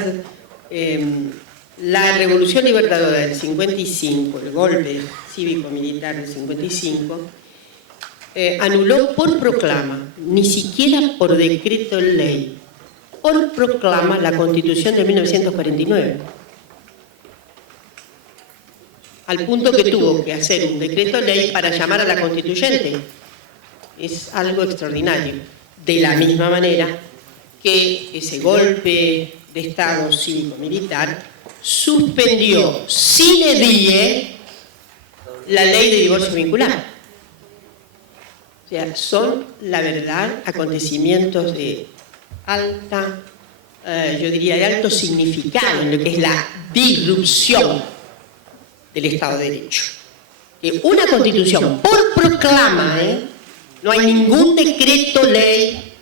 la Revolución Libertadora del 55, el golpe cívico-militar del 55, anuló por proclama, ni siquiera por decreto ley, por proclama la Constitución de 1949. Al punto que tuvo que hacer un decreto ley para llamar a la constituyente. Es algo extraordinario. De la misma manera que ese golpe de Estado cívico-militar suspendió sine die la ley de divorcio vincular. O sea, son, la verdad, acontecimientos de alta, yo diría, de alto significado en lo que es la disrupción del Estado de Derecho. Una constitución por proclama, no hay ningún decreto ley,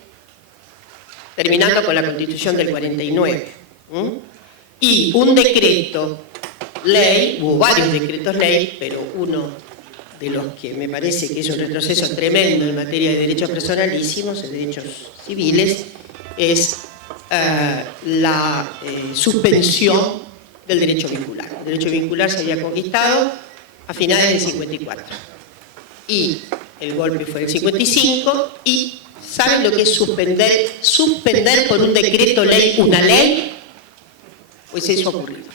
terminando con la Constitución del 49, y un decreto ley, hubo varios decretos ley, pero uno de los que me parece que es un retroceso tremendo en materia de derechos personalísimos, de derechos civiles, es la suspensión del derecho vincular. El derecho vincular se había conquistado a finales del 54. Y el golpe fue el 55 y ¿saben lo que es suspender? Suspender por un decreto ley una ley. Pues eso ha ocurrido.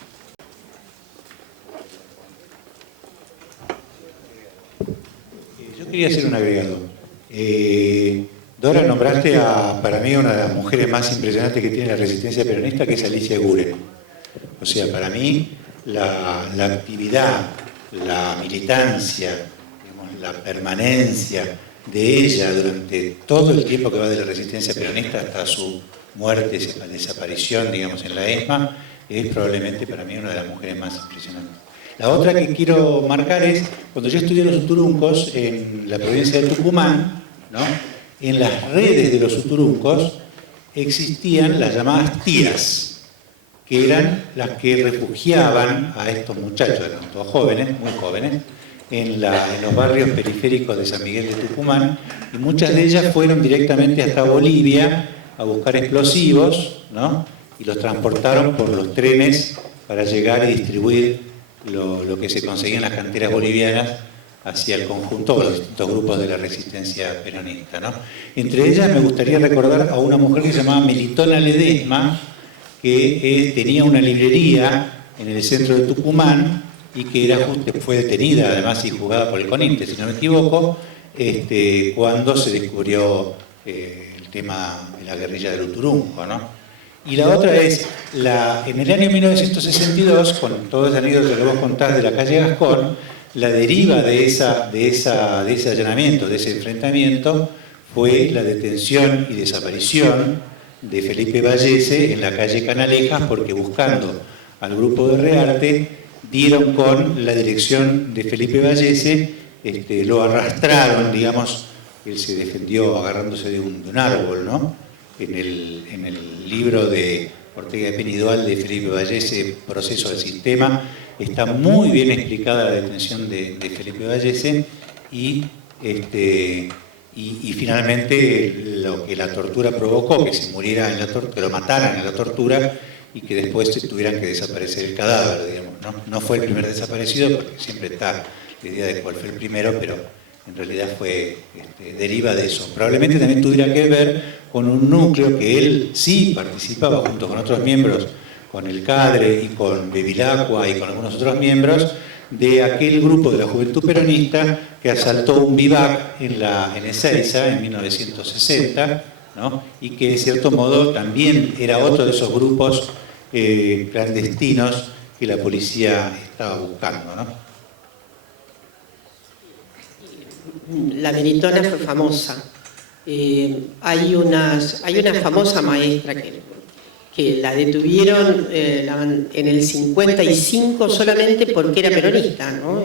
Yo quería hacer un agregado. Dora, nombraste para mí una de las mujeres más impresionantes que tiene la resistencia peronista, que es Alicia Guren. O sea, para mí la actividad, la militancia, digamos, la permanencia de ella durante todo el tiempo que va de la resistencia peronista hasta su muerte, desaparición, digamos, en la ESMA, es probablemente para mí una de las mujeres más impresionantes. La otra que quiero marcar es, cuando yo estudié los uturuncos en la provincia de Tucumán, ¿no? En las redes de los uturuncos existían las llamadas tías, que eran las que refugiaban a estos muchachos, eran todos jóvenes, muy jóvenes, en los barrios periféricos de San Miguel de Tucumán, y muchas de ellas fueron directamente hasta Bolivia a buscar explosivos, ¿no? Y los transportaron por los trenes para llegar y distribuir lo que se conseguía en las canteras bolivianas hacia el conjunto, los distintos grupos de la resistencia peronista, ¿no? Entre ellas me gustaría recordar a una mujer que se llamaba Melitona Ledesma, que tenía una librería en el centro de Tucumán y que fue detenida, además, y juzgada por el CONINTE, si no me equivoco, cuando se descubrió el tema de la guerrilla del Uturunco, ¿no? Y la otra es, en el año 1962, con todo ese anécdota que vos contás de la calle Gascón, la deriva de ese allanamiento, de ese enfrentamiento, fue la detención y desaparición de Felipe Vallese en la calle Canalejas, porque buscando al grupo de Rearte, dieron con la dirección de Felipe Vallese, lo arrastraron, digamos, él se defendió agarrándose de un árbol, ¿no? En el libro de Ortega de Penidual de Felipe Vallese, Proceso del Sistema, está muy bien explicada la detención de Felipe Vallese y finalmente lo que la tortura provocó, que se muriera que lo mataran en la tortura y que después tuvieran que desaparecer el cadáver, digamos, ¿no? No fue el primer desaparecido, porque siempre está la idea de cuál fue el primero, pero en realidad deriva de eso. Probablemente también tuviera que ver con un núcleo que él sí participaba junto con otros miembros, con el Cadre y con Bevilacqua y con algunos otros miembros, de aquel grupo de la Juventud Peronista que asaltó un vivac en Ezeiza en 1960, ¿no? Y que de cierto modo también era otro de esos grupos clandestinos que la policía estaba buscando, ¿no? La Meritona fue famosa. Hay una famosa maestra que la detuvieron en el 55 solamente porque era peronista, ¿no?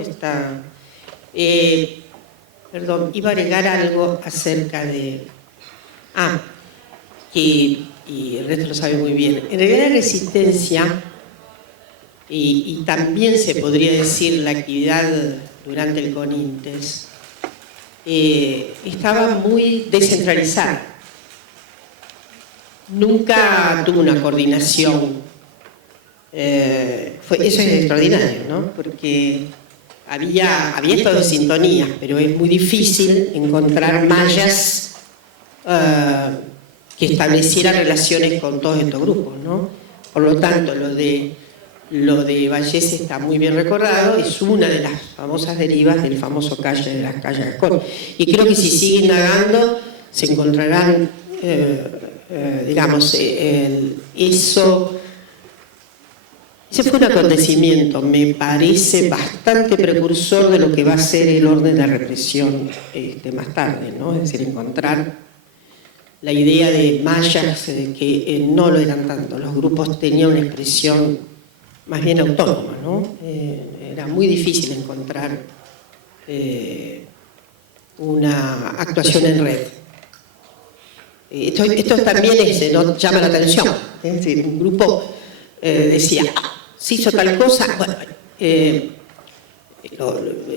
Perdón, iba a agregar algo acerca de... y el resto lo sabe muy bien. En realidad la resistencia, y también se podría decir la actividad durante el CONINTES, estaba muy descentralizada. Nunca tuvo una coordinación. Eso es extraordinario, ¿no? Porque había estado en sintonía, pero es muy difícil encontrar mallas que establecieran relaciones con todos estos grupos, ¿no? Por lo tanto, lo de Vallese está muy bien recordado, es una de las famosas derivas del famoso calle de las calles Gascón. Y creo que si sigue indagando se encontrarán, ese fue un acontecimiento, me parece, bastante precursor de lo que va a ser el orden de represión más tarde, ¿no? Es decir, encontrar la idea de mallas que no lo eran tanto, los grupos tenían una expresión más bien autónoma, ¿no? Era muy difícil encontrar una actuación en red. Esto también ¿no? llama la atención. Es decir, un grupo decía, se hizo tal cosa, bueno,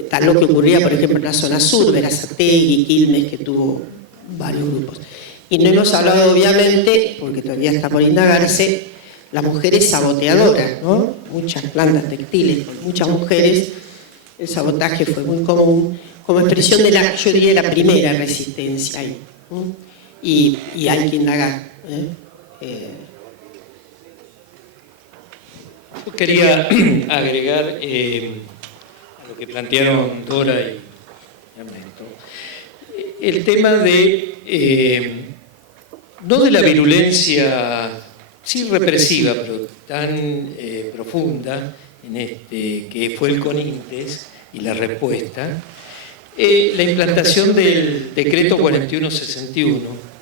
tal lo que ocurría, por ejemplo, en la zona sur, Berazategui, Quilmes, que tuvo varios grupos. Y no hemos hablado, obviamente, porque todavía está por indagarse, las mujeres saboteadoras, ¿no? Muchas plantas textiles, con muchas mujeres, el sabotaje fue muy común, como expresión de yo diría, la primera resistencia ahí, ¿no? Y hay que indagar. Yo quería agregar a lo que plantearon Dora y Ernesto, el tema de, no de la virulencia, sí represiva, pero tan profunda, que fue el CONINTES y la respuesta, la implantación del decreto 4161,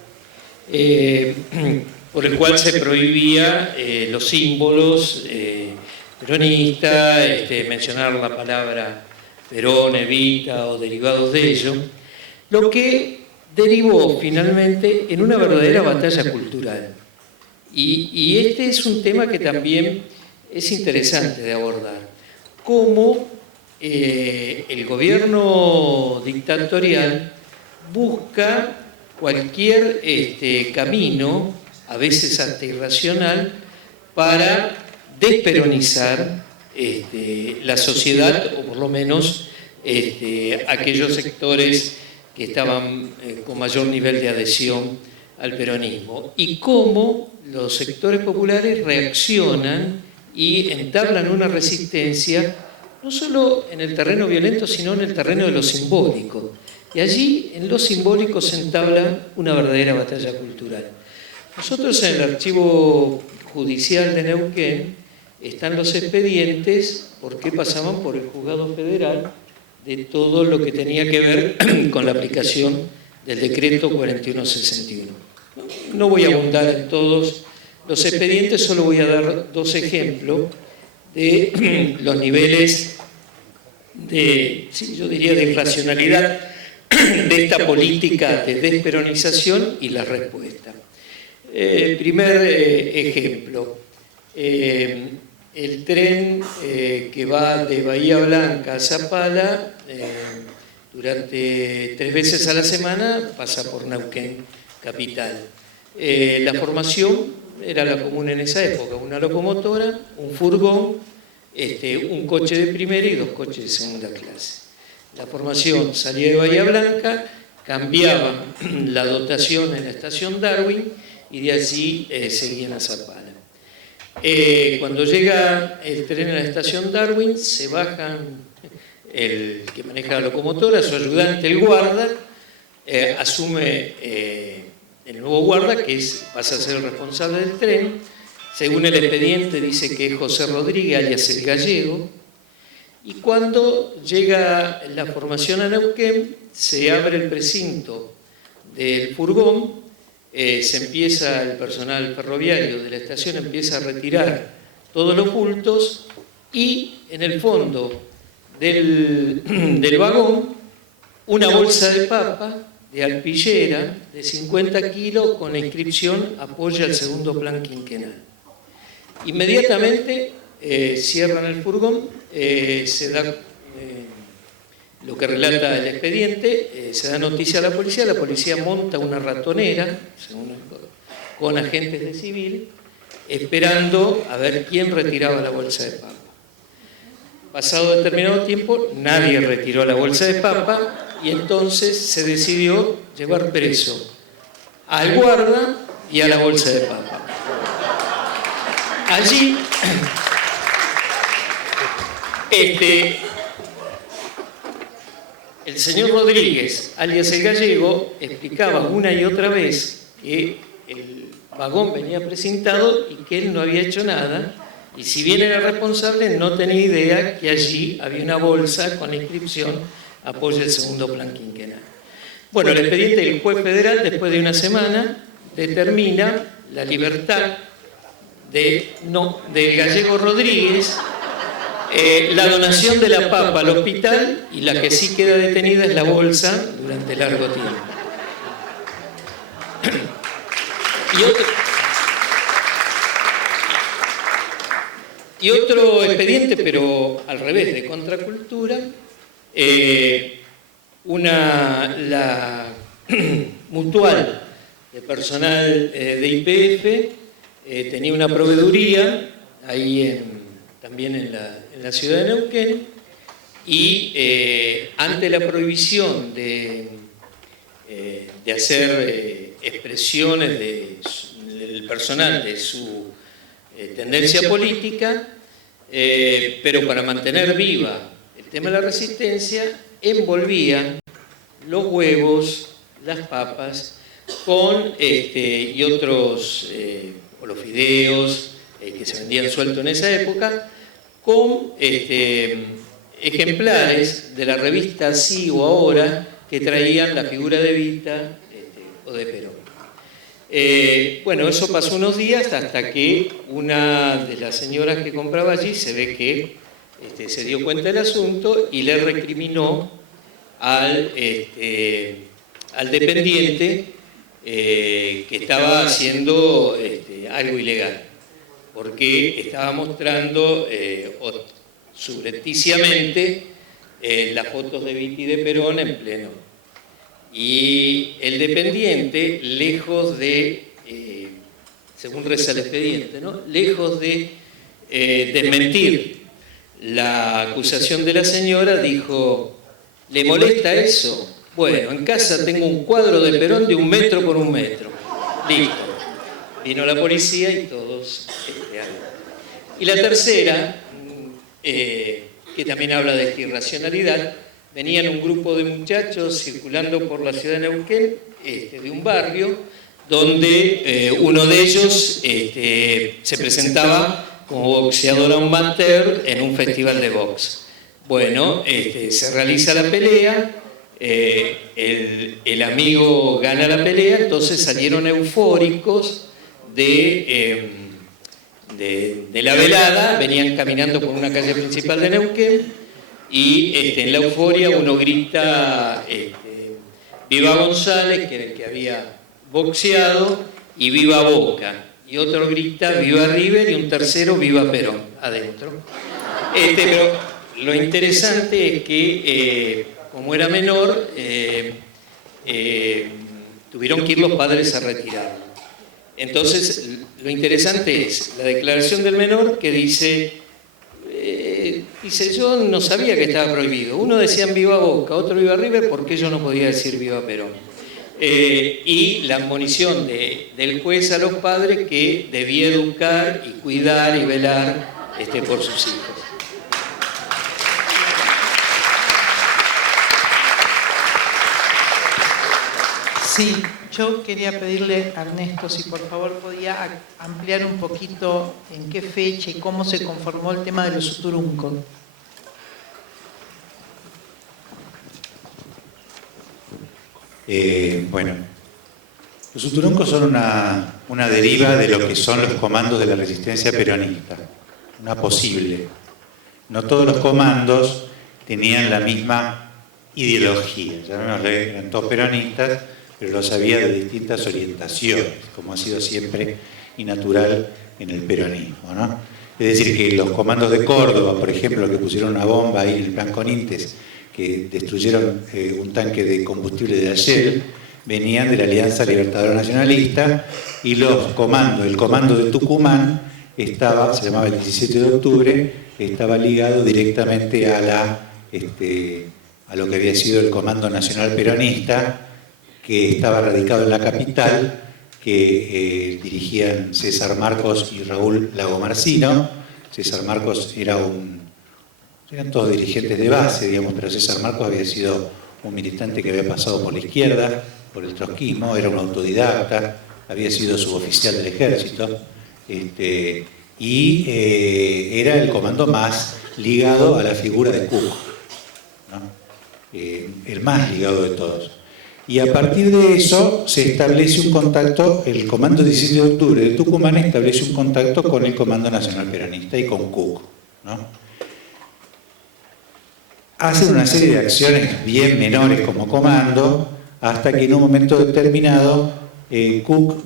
por el cual se prohibía los símbolos peronistas, mencionar la palabra Perón, Evita o derivados de ello, lo que derivó finalmente en una verdadera batalla cultural. Y este es un tema que también es interesante de abordar. Cómo el gobierno dictatorial busca cualquier camino, a veces hasta irracional, para desperonizar la sociedad, o por lo menos aquellos sectores que estaban con mayor nivel de adhesión al peronismo. Y cómo los sectores populares reaccionan y entablan una resistencia, no solo en el terreno violento, sino en el terreno de lo simbólico. Y allí, en lo simbólico, se entabla una verdadera batalla cultural. Nosotros en el archivo Judicial de Neuquén están los expedientes, porque pasaban por el Juzgado Federal, de todo lo que tenía que ver con la aplicación del decreto 4161. No voy a abundar en todos los expedientes, solo voy a dar 2 ejemplos de los niveles de, sí, yo diría, de irracionalidad de esta política de desperonización y la respuesta. Primer ejemplo, el tren que va de Bahía Blanca a Zapala, durante 3 veces a la semana pasa por Neuquén capital. La formación era la común en esa época: una locomotora, un furgón, un coche de primera y 2 coches de segunda clase. La formación salía de Bahía Blanca, cambiaban la dotación en la estación Darwin y de allí seguían a Zapala. Cuando llega el tren a la estación Darwin, se bajan el que maneja la locomotora, su ayudante, el guarda, asume el nuevo guarda, que pasa a ser el responsable del tren. Según el expediente dice que es José Rodríguez, alias el Gallego. Y cuando llega la formación a Neuquén, se abre el precinto del furgón, el personal ferroviario de la estación empieza a retirar todos los bultos y en el fondo del vagón una bolsa de papa de alpillera de 50 kilos con la inscripción "Apoya el segundo plan quinquenal". Inmediatamente cierran el furgón, se da lo que relata el expediente, se da noticia a la policía monta una ratonera con agentes de civil, esperando a ver quién retiraba la bolsa de papa. Pasado determinado tiempo, nadie retiró la bolsa de papa y entonces se decidió llevar preso al guarda y a la bolsa de papa. Allí, el señor Rodríguez, alias el Gallego, explicaba una y otra vez que el vagón venía precintado y que él no había hecho nada, y si bien era responsable, no tenía idea que allí había una bolsa con la inscripción "Apoya el segundo plan quinquenal". Bueno, el expediente del juez federal, después de una semana, determina la libertad del Gallego Rodríguez, la donación de la papa al hospital, y la que sí queda detenida es la bolsa durante largo tiempo. Y otro expediente, pero al revés, de contracultura, la mutual de personal de YPF tenía una proveeduría ahí también en la ciudad de Neuquén, y ante la prohibición de hacer expresiones del personal de su tendencia política, pero para mantener viva el tema de la resistencia, envolvían los huevos, las papas, con y otros, o los fideos que se vendían sueltos en esa época, con ejemplares de la revista Sí o Ahora que traían la figura de Evita o de Perón. Bueno, eso pasó unos días hasta que una de las señoras que compraba allí se ve que se dio cuenta del asunto y le recriminó al dependiente que estaba haciendo algo ilegal, porque estaba mostrando subrepticiamente las fotos de Evita y de Perón en pleno. Y el dependiente, lejos de, según reza el expediente, ¿no?, lejos de desmentir la acusación de la señora, dijo: ¿le molesta eso? Bueno, en casa tengo un cuadro de Perón de 1 metro por 1 metro. Listo. Vino la policía y todos Y la tercera, que también habla de esta irracionalidad, venían un grupo de muchachos circulando por la ciudad de Neuquén, de un barrio, donde uno de ellos se presentaba como boxeador amateur en un festival de box. Bueno, se realiza la pelea, el amigo gana la pelea, entonces salieron eufóricos de la velada, venían caminando por una calle principal de Neuquén y en la euforia uno grita viva González, que era el que había boxeado, y viva Boca, y otro grita viva River y un tercero viva Perón adentro. Pero lo interesante es que como era menor tuvieron que ir los padres a retirarlo. Entonces lo interesante es la declaración del menor que dice yo no sabía que estaba prohibido. Uno decía viva Boca, otro viva River, ¿por qué yo no podía decir viva Perón? Y la admonición del juez a los padres que debía educar y cuidar y velar por sus hijos. Sí, yo quería pedirle a Ernesto si por favor podía ampliar un poquito en qué fecha y cómo se conformó el tema de los uturuncos. Bueno, los uturuncos son una deriva de lo que son los comandos de la resistencia peronista, una posible. No todos los comandos tenían la misma ideología, llamémosle, eran todos peronistas, pero los había de distintas orientaciones, como ha sido siempre y natural en el peronismo, ¿no? Es decir, que los comandos de Córdoba, por ejemplo, que pusieron una bomba ahí en el Plan Conintes, que destruyeron un tanque de combustible de la Shell, venían de la Alianza Libertadora Nacionalista, y el comando de Tucumán se llamaba el 17 de octubre, estaba ligado directamente a lo que había sido el Comando Nacional Peronista, que estaba radicado en la capital, que dirigían César Marcos y Raúl Lagomarsino. César Marcos eran todos dirigentes de base, digamos, pero César Marcos había sido un militante que había pasado por la izquierda, por el trotskismo, era un autodidacta, había sido suboficial del ejército, y era el comando más ligado a la figura de Cook, ¿no? El más ligado de todos. Y a partir de eso se establece un contacto, el Comando 17 de octubre de Tucumán establece un contacto con el Comando Nacional Peronista y con Cook, ¿no? Hacen una serie de acciones bien menores como comando, hasta que en un momento determinado Cook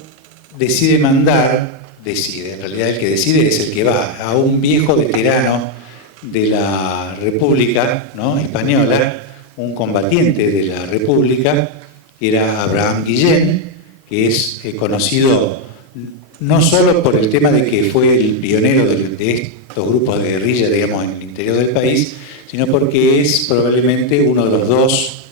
en realidad el que decide es el que va, a un viejo veterano de la República, ¿no?, española, un combatiente de la República, era Abraham Guillén, que es conocido no solo por el tema de que fue el pionero de estos grupos de guerrilla, digamos, en el interior del país, sino porque es probablemente uno de los dos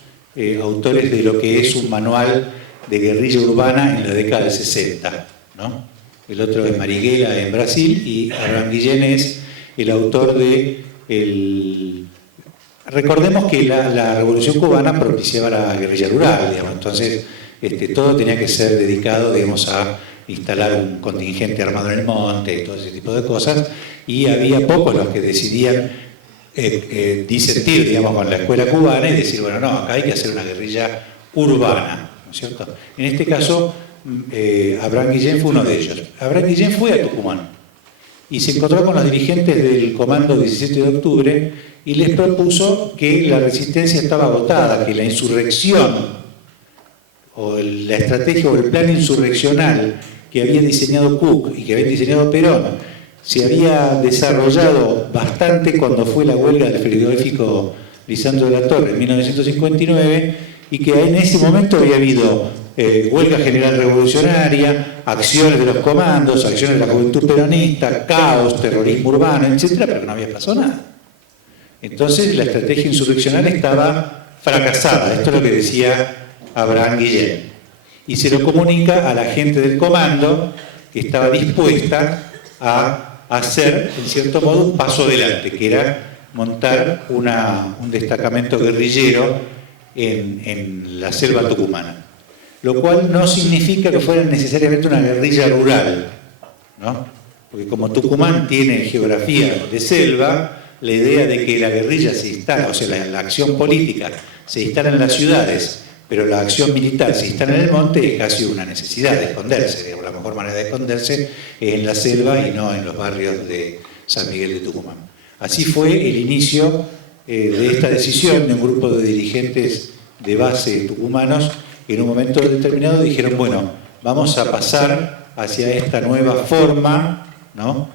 autores de lo que es un manual de guerrilla urbana en la década del 60, ¿no? El otro es Marighella en Brasil y Abraham Guillén es el autor de Recordemos que la Revolución Cubana propiciaba la guerrilla rural, digamos, entonces todo tenía que ser dedicado, digamos, a instalar un contingente armado en el monte y todo ese tipo de cosas, y había pocos los que decidían disentir, digamos, con la escuela cubana y decir, bueno, no, acá hay que hacer una guerrilla urbana, ¿no es cierto? En este caso, Abraham Guillén fue uno de ellos. Abraham Guillén fue a Tucumán y se encontró con los dirigentes del Comando 17 de octubre y les propuso que la resistencia estaba agotada, que la insurrección o la estrategia o el plan insurreccional que había diseñado Cook y que había diseñado Perón se había desarrollado bastante cuando fue la huelga del frigorífico Lisandro de la Torre en 1959, y que en ese momento había habido huelga general revolucionaria, acciones de los comandos, acciones de la juventud peronista, caos, terrorismo urbano, etcétera, pero no había pasado nada. Entonces la estrategia insurreccional estaba fracasada, esto es lo que decía Abraham Guillén, y se lo comunica a la gente del comando, que estaba dispuesta a hacer, en cierto modo, un paso adelante, que era montar un destacamento guerrillero en la selva tucumana. lo cual no significa que fuera necesariamente una guerrilla rural, ¿no? Porque como Tucumán tiene geografía de selva, la idea de que la guerrilla se instala, o sea, la acción política se instala en las ciudades, pero la acción militar se instala en el monte, es casi una necesidad de esconderse. Digamos, la mejor manera de esconderse es en la selva y no en los barrios de San Miguel de Tucumán. Así fue el inicio de esta decisión de un grupo de dirigentes de base tucumanos que en un momento determinado dijeron, bueno, vamos a pasar hacia esta nueva forma, ¿no?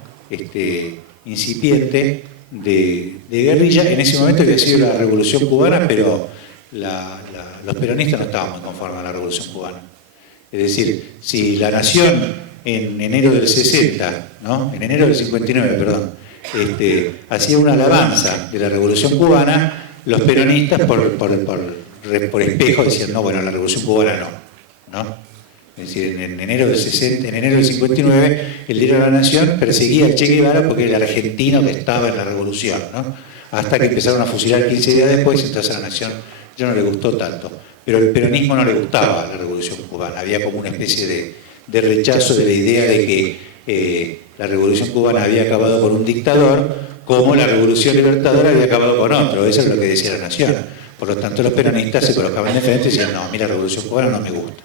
Incipiente de guerrilla. En ese momento había sido la Revolución Cubana, pero los peronistas no estaban muy conformes a la Revolución Cubana. Es decir, si la nación en enero del 60, ¿no? En enero del 59, perdón, hacía una alabanza de la Revolución Cubana, los peronistas por espejo decían, no, bueno, la Revolución Cubana no. Es decir, en enero del 60, en enero del 59, el Diario de la Nación perseguía a Che Guevara porque era el argentino que estaba en la revolución, ¿no? Hasta que empezaron a fusilar 15 días después, entonces a la Nación ya no le gustó tanto. Pero el peronismo no le gustaba la Revolución Cubana, había como una especie de rechazo de la idea de que la Revolución Cubana había acabado con un dictador, como la Revolución Libertadora había acabado con otro. Eso es lo que decía la Nación. Por lo tanto, los peronistas se colocaban de frente y decían, no, a mí la Revolución Cubana no me gusta.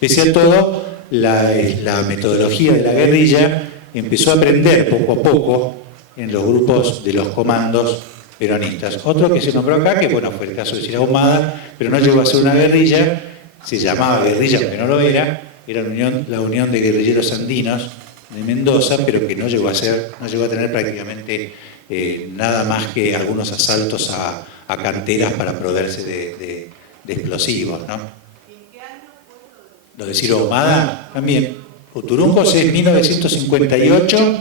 Pese a todo, la metodología de la guerrilla empezó a aprender poco a poco en los grupos de los comandos peronistas. Otro que se nombró acá, que bueno, fue el caso de Sierra Ahumada, pero no llegó a ser una guerrilla, se llamaba guerrilla, aunque no lo era la Unión de Guerrilleros Andinos de Mendoza, pero que no llegó a tener prácticamente nada más que algunos asaltos a canteras para proveerse de explosivos, ¿no? Lo de Sierra Ahumada también. Uturuncos es 1958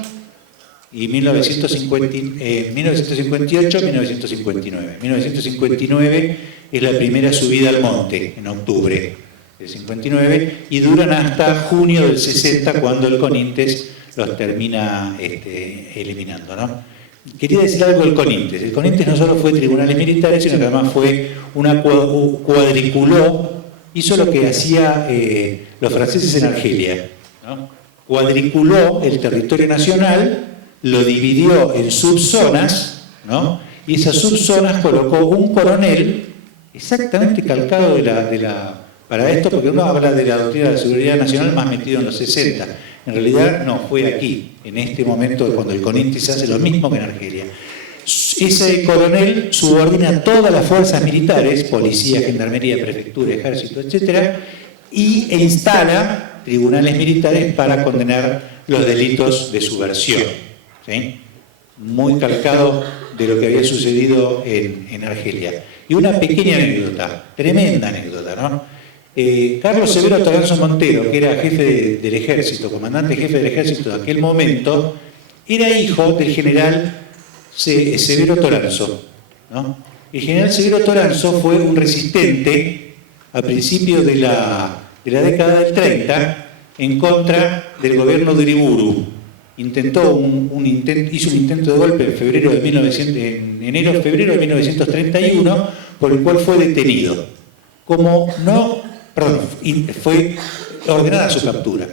y 1958-1959. 1959 es la primera subida al monte, en octubre del 59, y duran hasta junio del 60, cuando el Conintes los termina eliminando, ¿no? Quería decir algo del Conintes. El Conintes no solo fue tribunales militares, sino que además fue cuadriculó, hizo lo que hacía los franceses en Argelia, ¿no? Cuadriculó el territorio nacional, lo dividió en subzonas, ¿no? Y esas subzonas colocó un coronel exactamente calcado para esto, porque uno habla de la doctrina de la seguridad nacional más metido en los 60. En realidad no, fue aquí, en este momento, cuando el Conintes hace lo mismo que en Argelia. Ese coronel subordina a todas las fuerzas militares, policía, gendarmería, prefectura, ejército, etc., e instala tribunales militares para condenar los delitos de subversión, ¿sí? Muy calcado de lo que había sucedido en Argelia. Y una pequeña anécdota, tremenda anécdota, ¿no? Carlos Severo Toranzo Montero, que era jefe del ejército, comandante jefe del ejército de aquel momento, era hijo del general Severo Toranzo, ¿no? El general Severo Toranzo fue un resistente a principios de la década del 30 en contra del gobierno de Uriburu. Hizo un intento de golpe en enero-febrero de 1931, por el cual fue detenido. Fue ordenada su captura.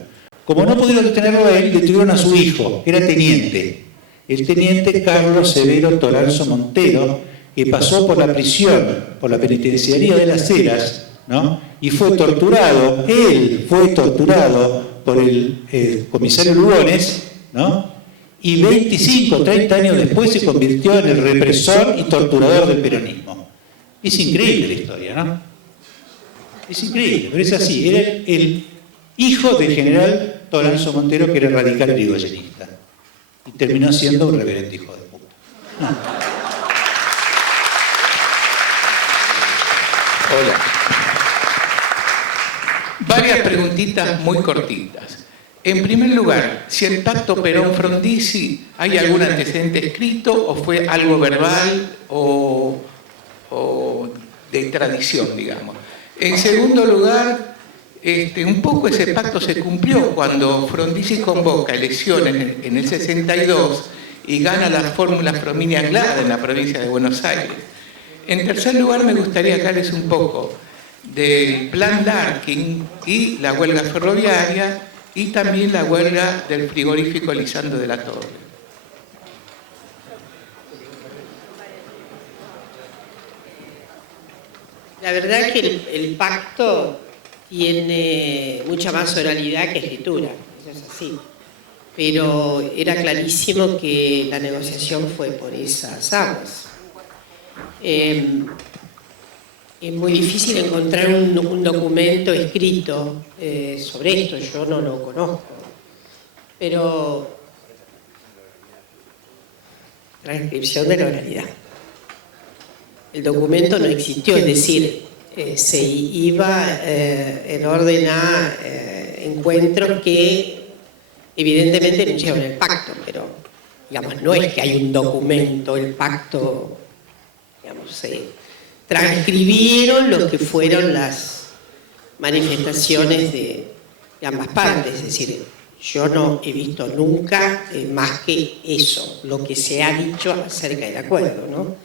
Como no pudieron detenerlo a él, detuvieron a su hijo, que era teniente. El teniente Carlos Severo Toranzo Montero, que pasó por la prisión, por la penitenciaría de Las Heras, ¿no? Y fue torturado. Él fue torturado por el comisario Lugones, ¿no? Y 25 o 30 años después se convirtió en el represor y torturador del peronismo. Es increíble la historia, ¿no? Es increíble, pero es así. Era el hijo del general Toranzo Montero, que era radical irigoyenista. Y terminó siendo un reverendo hijo de puta. Hola. Varias preguntitas muy cortitas. En primer lugar, si el pacto Perón-Frondizi, ¿hay algún antecedente escrito o fue algo verbal o de tradición, digamos? En segundo lugar, un poco ese pacto se cumplió cuando Frondizi convoca elecciones en el 62 y gana la fórmula Flaminia Anglada en la provincia de Buenos Aires. En tercer lugar, me gustaría aclararles un poco. del plan Larkin y la huelga ferroviaria y también la huelga del frigorífico Lisandro de la Torre. La verdad que el pacto tiene mucha más oralidad que escritura, eso es así. Pero era clarísimo que la negociación fue por esas aguas. Es muy difícil encontrar un documento escrito sobre esto, yo no lo conozco. Pero transcripción de la oralidad. El documento no existió, es decir, se iba en orden a encuentros que evidentemente enunciaban el pacto, pero digamos, no es que hay un documento, el pacto, digamos, se transcribieron lo que fueron las manifestaciones de ambas partes, es decir, yo no he visto nunca más que eso, lo que se ha dicho acerca del acuerdo, ¿no?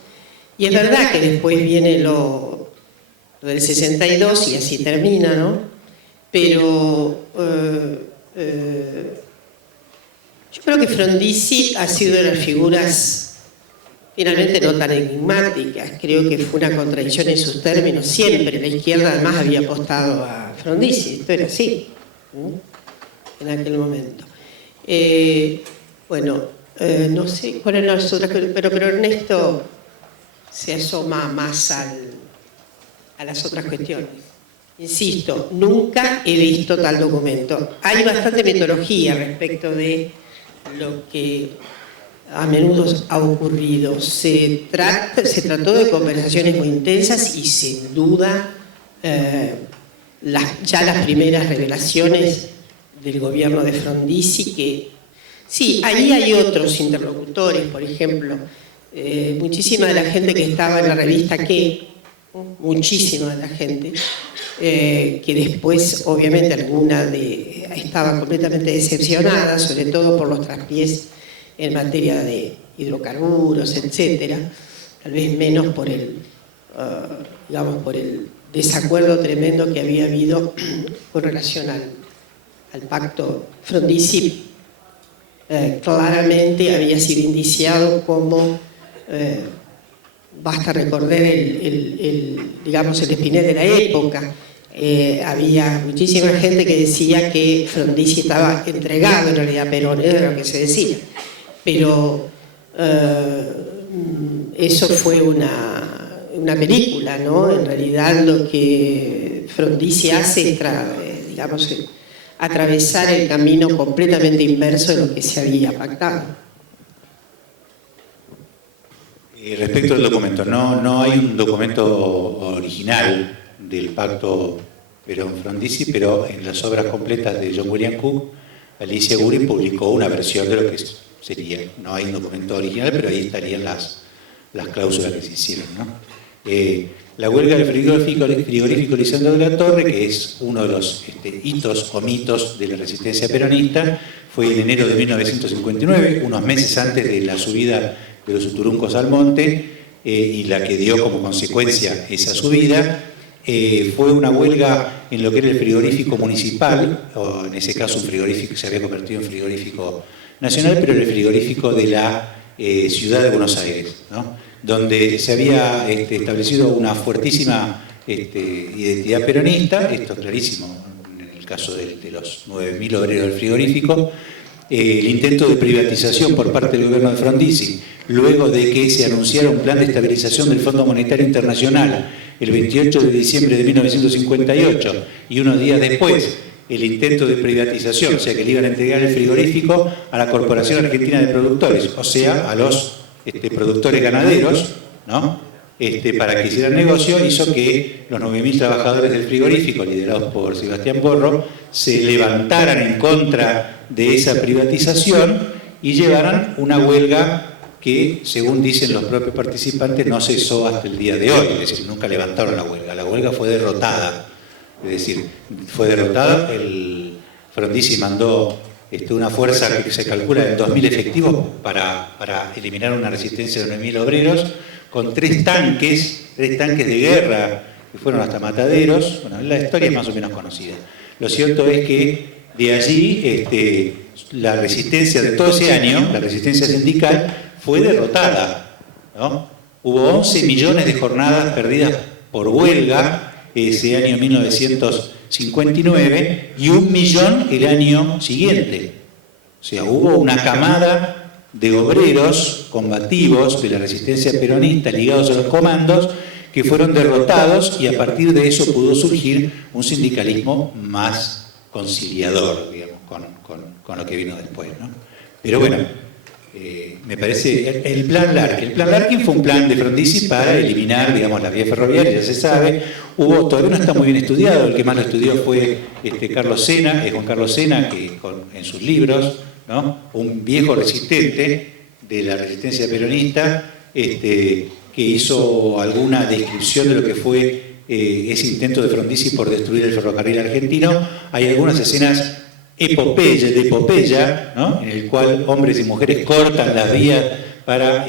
Y es verdad que después viene lo del 62 y así termina, ¿no? Pero yo creo que Frondizi ha sido de las figuras finalmente no tan enigmáticas. Creo que fue una contradicción en sus términos. Siempre la izquierda además había apostado a Frondizi, esto era así, ¿no? En aquel momento. No sé cuáles eran las otras, pero Ernesto se asoma más a las otras cuestiones. Insisto, nunca he visto tal documento. Hay bastante metodología respecto de lo que a menudo ha ocurrido. Se trató de conversaciones muy intensas y sin duda ya las primeras revelaciones del gobierno de Frondizi que sí, ahí hay otros interlocutores, por ejemplo, muchísima de la gente que estaba en la revista muchísima de la gente, que después obviamente alguna estaba completamente decepcionada, sobre todo por los traspiés en materia de hidrocarburos, etcétera, tal vez menos por el desacuerdo tremendo que había habido con relación al pacto Frondizi. Claramente había sido indiciado como basta recordar el Spinetta de la época. Había muchísima gente que decía que Frondizi estaba entregado en realidad a Perón, era lo que se decía. Pero eso fue una película, ¿no? En realidad lo que Frondizi hace es atravesar el camino completamente inverso de lo que se había pactado. Respecto al documento, no hay un documento original del pacto Perón-Frondizi, pero en las obras completas de John William Cook, Alicia Guri publicó una versión de lo que sería. No hay un documento original, pero ahí estarían las cláusulas que se hicieron, ¿no? La huelga del frigorífico Lisandro de la Torre, que es uno de los hitos o mitos de la resistencia peronista, fue en enero de 1959, unos meses antes de la subida de los Uturuncos al monte, y la que dio como consecuencia esa subida. Fue una huelga en lo que era el frigorífico municipal, o en ese caso un frigorífico que se había convertido en frigorífico nacional, pero el frigorífico de la ciudad de Buenos Aires, ¿no? Donde se había establecido una fuertísima identidad peronista, esto es clarísimo en el caso de los 9.000 obreros del frigorífico, el intento de privatización por parte del gobierno de Frondizi, luego de que se anunciara un plan de estabilización del Fondo Monetario Internacional el 28 de diciembre de 1958 y unos días después el intento de privatización, o sea que le iban a entregar el frigorífico a la Corporación Argentina de Productores, o sea, a los productores ganaderos, ¿no? Para que hicieran negocio, hizo que los 9.000 trabajadores del frigorífico, liderados por Sebastián Porro, se levantaran en contra de esa privatización y llevaran una huelga que, según dicen los propios participantes, no cesó hasta el día de hoy, es decir, nunca levantaron la huelga fue derrotada, es decir, fue derrotada, el Frondizi mandó una fuerza que se calcula en 2.000 efectivos para eliminar una resistencia de 9.000 obreros, con tres tanques de guerra que fueron hasta Mataderos. Bueno, la historia es más o menos conocida. Lo cierto es que de allí la resistencia de todo ese año, la resistencia sindical, fue derrotada, ¿no? Hubo 11 millones de jornadas perdidas por huelga ese año 1959 y 1 millón el año siguiente. O sea, hubo una camada de obreros combativos de la resistencia peronista ligados a los comandos que fueron derrotados, y a partir de eso pudo surgir un sindicalismo más conciliador, digamos, con lo que vino después, ¿no? Pero bueno, me parece, el plan Larkin fue un plan de Frondizi para eliminar, digamos, las vías ferroviarias, ya se sabe. Todavía no está muy bien estudiado, el que más lo estudió fue Juan Carlos Sena, que en sus libros, ¿no?, un viejo resistente de la resistencia peronista, que hizo alguna descripción de lo que fue ese intento de Frondizi por destruir el ferrocarril argentino. Hay algunas escenas de epopeya, ¿no?, en el cual hombres y mujeres cortan las vías para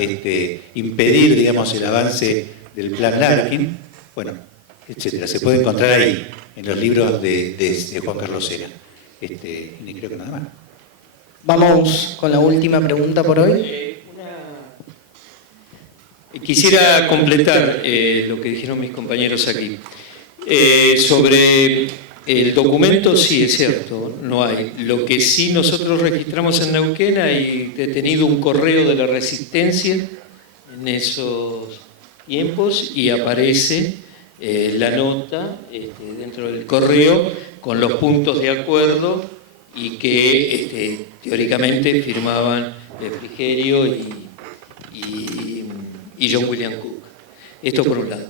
impedir, digamos, el avance del plan Larkin, bueno, etcétera. Se puede encontrar ahí, en los libros de Juan Carlos Sena. Y creo que nada más. Vamos con la última pregunta por hoy. Quisiera completar lo que dijeron mis compañeros aquí. Sobre el documento, sí, es cierto, no hay. Lo que sí nosotros registramos en Neuquén, hay detenido un correo de la Resistencia en esos tiempos, y aparece la nota dentro del correo con los puntos de acuerdo, y que teóricamente firmaban Frigerio y John William Cook. Esto por un lado.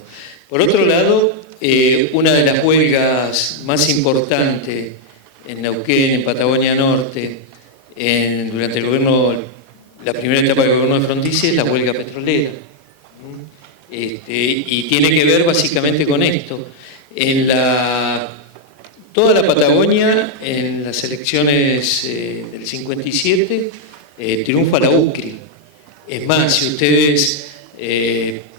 Por otro lado, una de las huelgas más importantes en Neuquén, en Patagonia Norte, durante el gobierno, la primera etapa del gobierno de Frondizi, es la huelga petrolera. Y tiene que ver básicamente con esto. Toda la Patagonia, en las elecciones del 57, triunfa la UCRI. Es más, si ustedes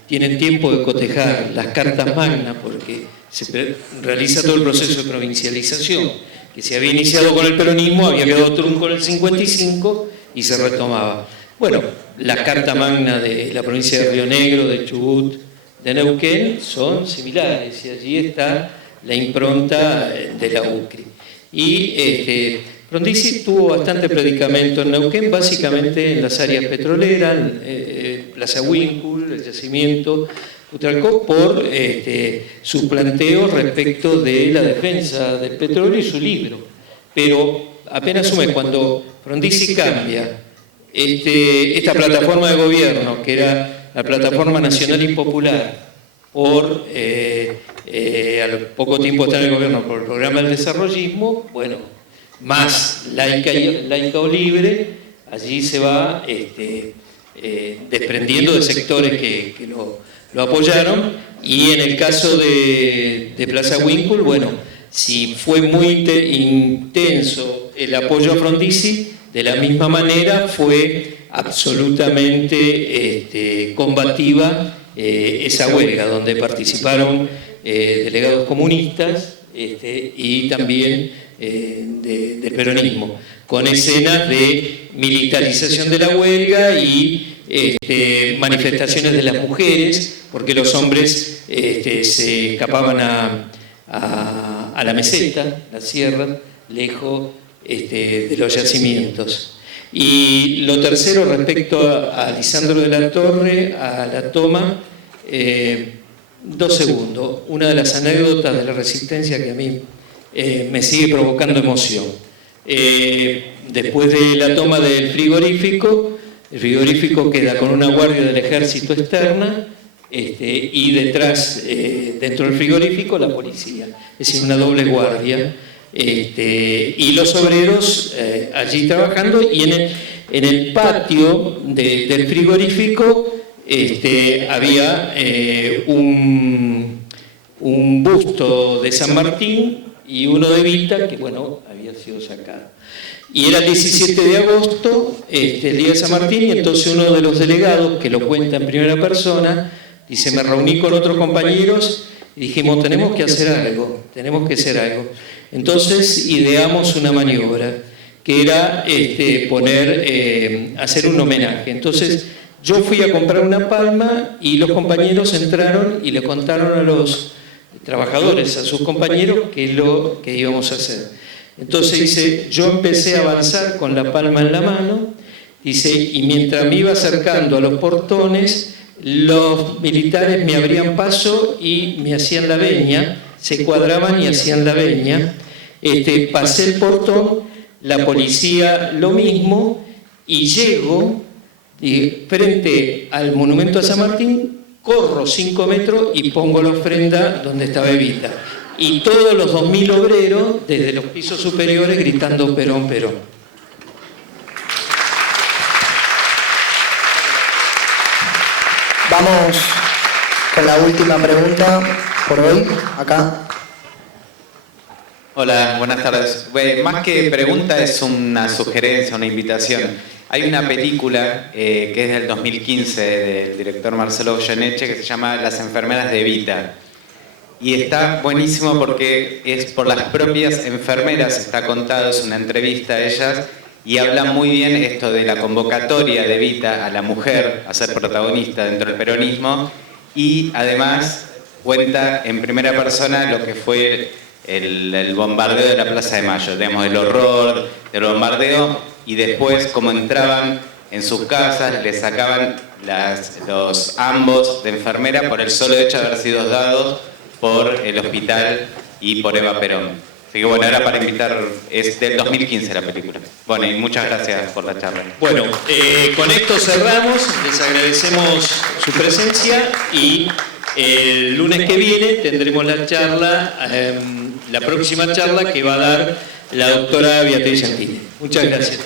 tienen tiempo de cotejar las cartas magnas, porque se realiza todo el proceso de provincialización, que se había iniciado con el peronismo, había quedado trunco en el 55 y se retomaba. Bueno, la carta magna de la provincia de Río Negro, de Chubut, de Neuquén, son similares, y allí está la impronta de la UCRI. Y Frondizi tuvo bastante predicamento en Neuquén, básicamente en las áreas petroleras, Plaza Winkle, el yacimiento Utralcó, por sus planteos respecto de la defensa del petróleo y su libro. Pero apenas un mes, cuando Frondizi cambia esta plataforma de gobierno, que era la Plataforma Nacional y Popular, por al poco tiempo estar en el gobierno por el programa del desarrollismo, bueno, más laica o libre, allí se va desprendiendo de sectores que lo apoyaron. Y en el caso de Plaza Winkle, bueno, si fue muy intenso el apoyo a Frondizi, de la misma manera fue absolutamente combativa esa huelga, donde participaron delegados comunistas y también del peronismo, con escenas de militarización de la huelga y manifestaciones de las mujeres, porque los hombres se escapaban a la meseta, la sierra, lejos de los yacimientos. Y lo tercero, respecto a Lisandro de la Torre, a la toma, 2 segundos. Una de las anécdotas de la Resistencia que a mí me sigue provocando emoción. Después de la toma del frigorífico, el frigorífico queda con una guardia del ejército externa, y detrás, dentro del frigorífico, la policía. Es decir, una doble guardia. Y los obreros allí trabajando, y en el patio del frigorífico había un busto de San Martín y uno de Vita, que bueno, había sido sacado. Y era el 17 de agosto, el día de San Martín, y entonces uno de los delegados, que lo cuenta en primera persona, dice: me reuní con otros compañeros y dijimos, tenemos que hacer algo. Entonces ideamos una maniobra, que era hacer un homenaje. Entonces yo fui a comprar una palma y los compañeros entraron y le contaron a los trabajadores, a sus compañeros, qué es lo que íbamos a hacer. Entonces dice, yo empecé a avanzar con la palma en la mano, dice, y mientras me iba acercando a los portones, los militares me abrían paso y me hacían la veña, se cuadraban y hacían la veña. Pasé el portón, la policía lo mismo, y llego frente al monumento a San Martín, corro 5 metros y pongo la ofrenda donde estaba Evita. Y todos los 2.000 obreros, desde los pisos superiores, gritando Perón, Perón. Vamos con la última pregunta por hoy, acá. Hola, buenas tardes. Más que pregunta es una sugerencia, una invitación. Hay una película que es del 2015 del director Marcelo Goyeneche que se llama Las enfermeras de Evita. Y está buenísimo porque es por las propias enfermeras, está contado, es una entrevista a ellas, y habla muy bien esto de la convocatoria de Evita a la mujer a ser protagonista dentro del peronismo, y además cuenta en primera persona lo que fue el bombardeo de la Plaza de Mayo, digamos, el horror del bombardeo, y después cómo entraban en sus casas, les sacaban los ambos de enfermera por el solo hecho de haber sido dados por el hospital y por Eva Perón. Así que bueno, era para invitar, es del 2015 la película. Bueno, y muchas gracias por la charla. Bueno, con esto cerramos, les agradecemos su presencia y el lunes que viene tendremos la charla, la próxima charla que va a dar la doctora Beatriz Gentile. Muchas gracias.